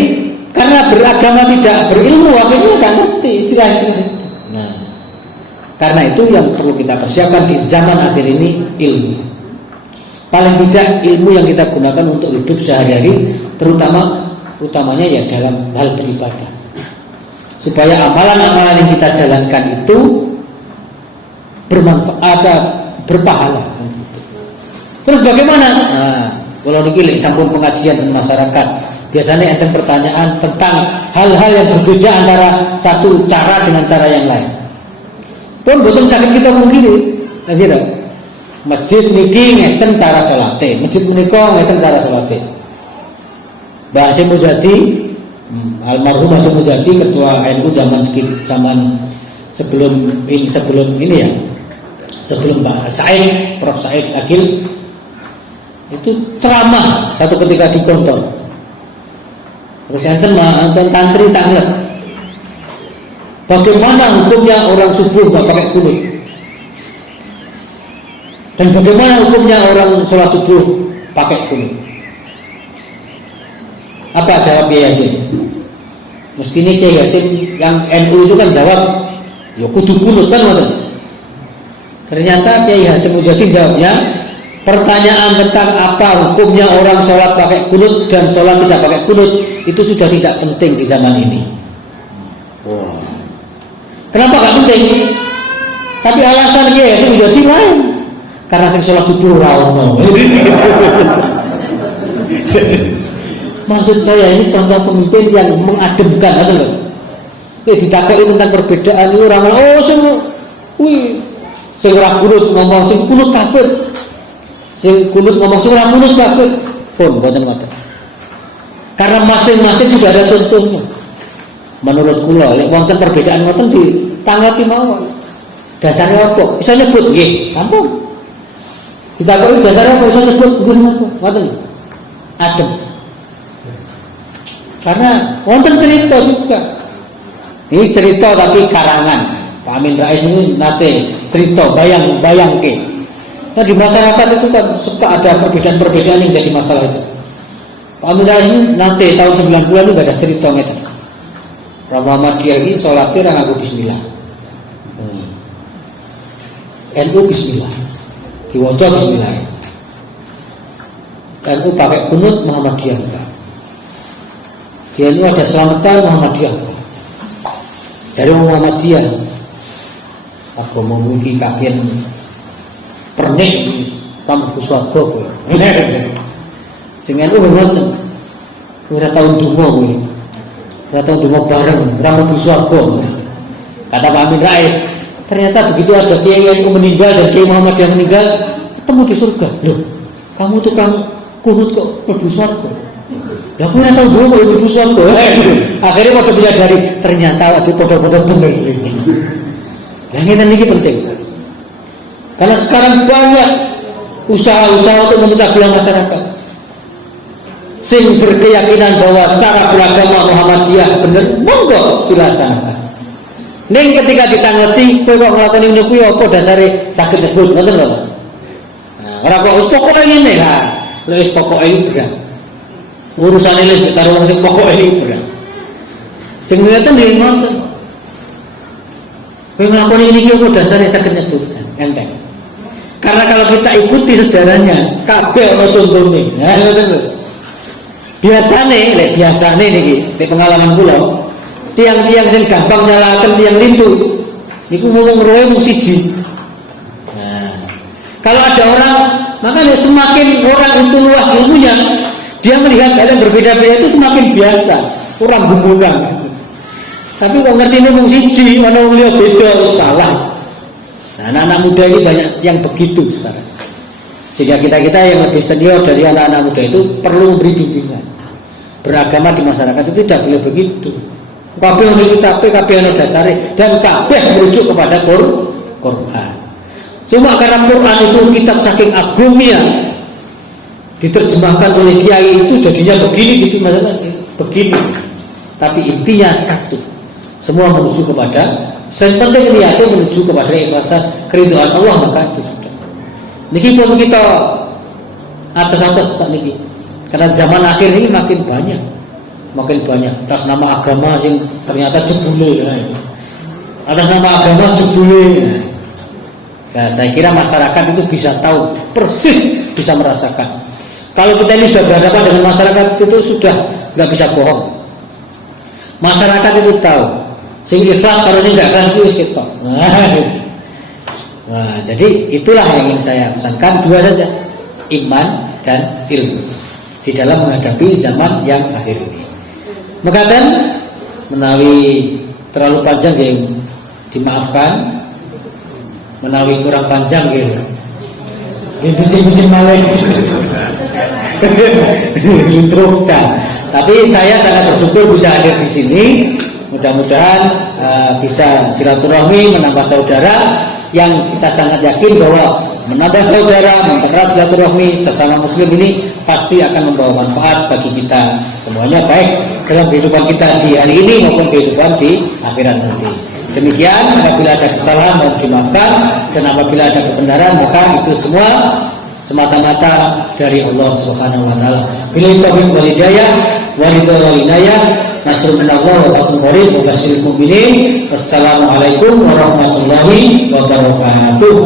karena beragama tidak berilmu, akhirnya nggak ngerti istilah-istilah itu. Nah, karena itu yang perlu kita persiapkan di zaman akhir ini ilmu. Paling tidak ilmu yang kita gunakan untuk hidup sehari-hari, utamanya ya dalam hal beribadah, supaya amalan-amalan yang kita jalankan itu bermanfaat, berpahala. Terus bagaimana? Nah, kalau dikilih sampun pengajian di masyarakat. Biasanya enten pertanyaan tentang hal-hal yang berbeda antara satu cara dengan cara yang lain. Pun betul sakit kita mungkin, gitu. Masjid niki ngeten cara salate, masjid menika ngeten cara salate. Mbah Hasyim Muzadi, almarhum Hasyim Muzadi ketua NU zaman sebelum ini ya, sebelum Mbah Said, Prof Said Agil itu ceramah satu ketika di Gontor. Terus enten tantri tanglet. Bagaimana hukumnya orang subuh nggak pakai kulit? Dan bagaimana hukumnya orang sholat subuh pakai kulit? Apa jawab Kiai Hasyim? Mestinya Kiai Hasyim yang NU itu kan jawab, ya kudu kulit kan ngoten. Ternyata Kiai Hasyim Muzadi jawabnya, pertanyaan tentang apa hukumnya orang sholat pakai kunut dan sholat tidak pakai kunut itu sudah tidak penting di zaman ini. Wow. Kenapa gak penting? Tapi alasan dia itu jadi lain. Karena sing sholat subuh rawono. Maksud saya ini contoh pemimpin yang mengademkan, atau enggak? Ditakai tentang perbedaan itu orang sing ora kunut ngomong sing kunut kafir. Sing kunut ngomong sing ora kunut kafir. Pun boten ngoten. Karena masing-masing sudah ada contohnya. Menurut kula, lek wonten perbedaan ngoten ditangati mawon. Dasarnya apa? Bisa nyebut nggih, sampun. Ditakoki dasarnya apa? Bisa nyebut nggih sampun. Ngoten. Adem. Karena wonten cerita juga. Ini cerita tapi karangan. Pak Amin Rais ini nate cerita bayang ke. Nah di masyarakat itu kan suka ada perbedaan-perbedaan yang jadi masalah itu. Pak Amin Rais ini nate tahun 90-an itu gak ada cerita ngeten. Muhammadiyah ini sholatnya orang aku bismillah. NU bismillah. Diwocok bismillah. NU pakai kunut Muhammadiyah enggak. Di NU ada selamatan Muhammadiyah enggak. Jadi Muhammadiyah aku mau mugi kakian pernik kamu kuswarga kowe. Sing NU ngoten. Ora tau ndonga kowe. Ora tau ndonga bareng, ora mlebu swarga. Kata Pak Amin Rais, ternyata begitu ada kiai NU meninggal dan Kiai Muhammad yang meninggal, ketemu di surga. Loh, kamu tukang kunut kok mlebu swarga? Lah kowe ora tau ndonga mlebu swarga. Akhirnya pada menyadari ternyata ada podo-podo bener. Yang ini penting. Karena sekarang banyak usaha-usaha untuk memecah belah masyarakat. Sing berkeyakinan bahwa cara beragama Muhammadiyah benar, monggo dilaksanakan. Ning ketika ditangeti, kowe kok nglakoni ngene kuwi apa dasare saged nyebut ngoten lho. Nah, ora kok wis pokoke ngene ha. Lha wis pokoke iki berat. Urusane wis karo wong sing pokoke iki berat. Sing ngeten nggih ngoten. Kowe nglakoni ini iki apa dasare saged nyebut enteng. Karena kalau kita ikuti sejarahnya, kabeh ana contone. Nah, ngoten lho. Biasane niki di pengalaman kula, tiang-tiang sing gampang nyalakan tiang lintu niku ngomong roe mung siji. Nah, kalau ada orang, makanya semakin orang itu luas ilmunya, dia melihat hal yang berbeda-beda itu semakin biasa, kurang gumungan. Tapi kok ngerti ini mung siji, mana wong liya beda salah. Nah, anak-anak muda ini banyak yang begitu sekarang. Sehingga kita yang lebih senior dari anak-anak muda itu perlu memberi bimbingan. Beragama di masyarakat itu tidak boleh begitu. Kabeh ono kitab, kabeh ono dasare dan kabeh merujuk kepada Quran. Cuma karena Quran itu kitab saking agungnya, diterjemahkan oleh kiai itu jadinya begini gitu, begini. Tapi intinya satu. Semua menuju kepada yang penting niatnya menuju kepada ikhlasan keridhaan Allah, maka itu sudah. Niki pun kita atas-atas saat niki. Karena zaman akhir ini makin banyak atas nama agama yang ternyata jebule. Atas nama agama jebule. Nah, saya kira masyarakat itu bisa tahu persis, bisa merasakan. Kalau kita ini sudah berhadapan dengan masyarakat itu sudah nggak bisa bohong. Masyarakat itu tahu. Sing ikhlas harusnya nggak ikhlas itu ketok. Nah, jadi itulah yang ingin saya pesankan, dua saja, iman dan ilmu di dalam menghadapi zaman yang akhir ini. Mekaten menawi terlalu panjang ya dimaafkan, menawi kurang panjang ya bincang-bincang malah introkan. Tapi saya sangat bersyukur bisa hadir di sini. Mudah-mudahan bisa silaturahmi, menambah saudara yang kita sangat yakin bahwa menambah saudara, mempererat silaturahmi sesama muslim ini pasti akan membawa manfaat bagi kita semuanya, baik dalam kehidupan kita di hari ini maupun kehidupan di akhirat nanti. Demikian, apabila ada kesalahan mohon dimaafkan, dan apabila ada kebenaran maka itu semua semata-mata dari Allah Subhanahu wa taala. Billahi taufiq wal hidayah, wa ridha wal inayah, nasrun minallah wa fathun qarib wa basyiril mu'minin. Wassalamualaikum warahmatullahi wabarakatuh.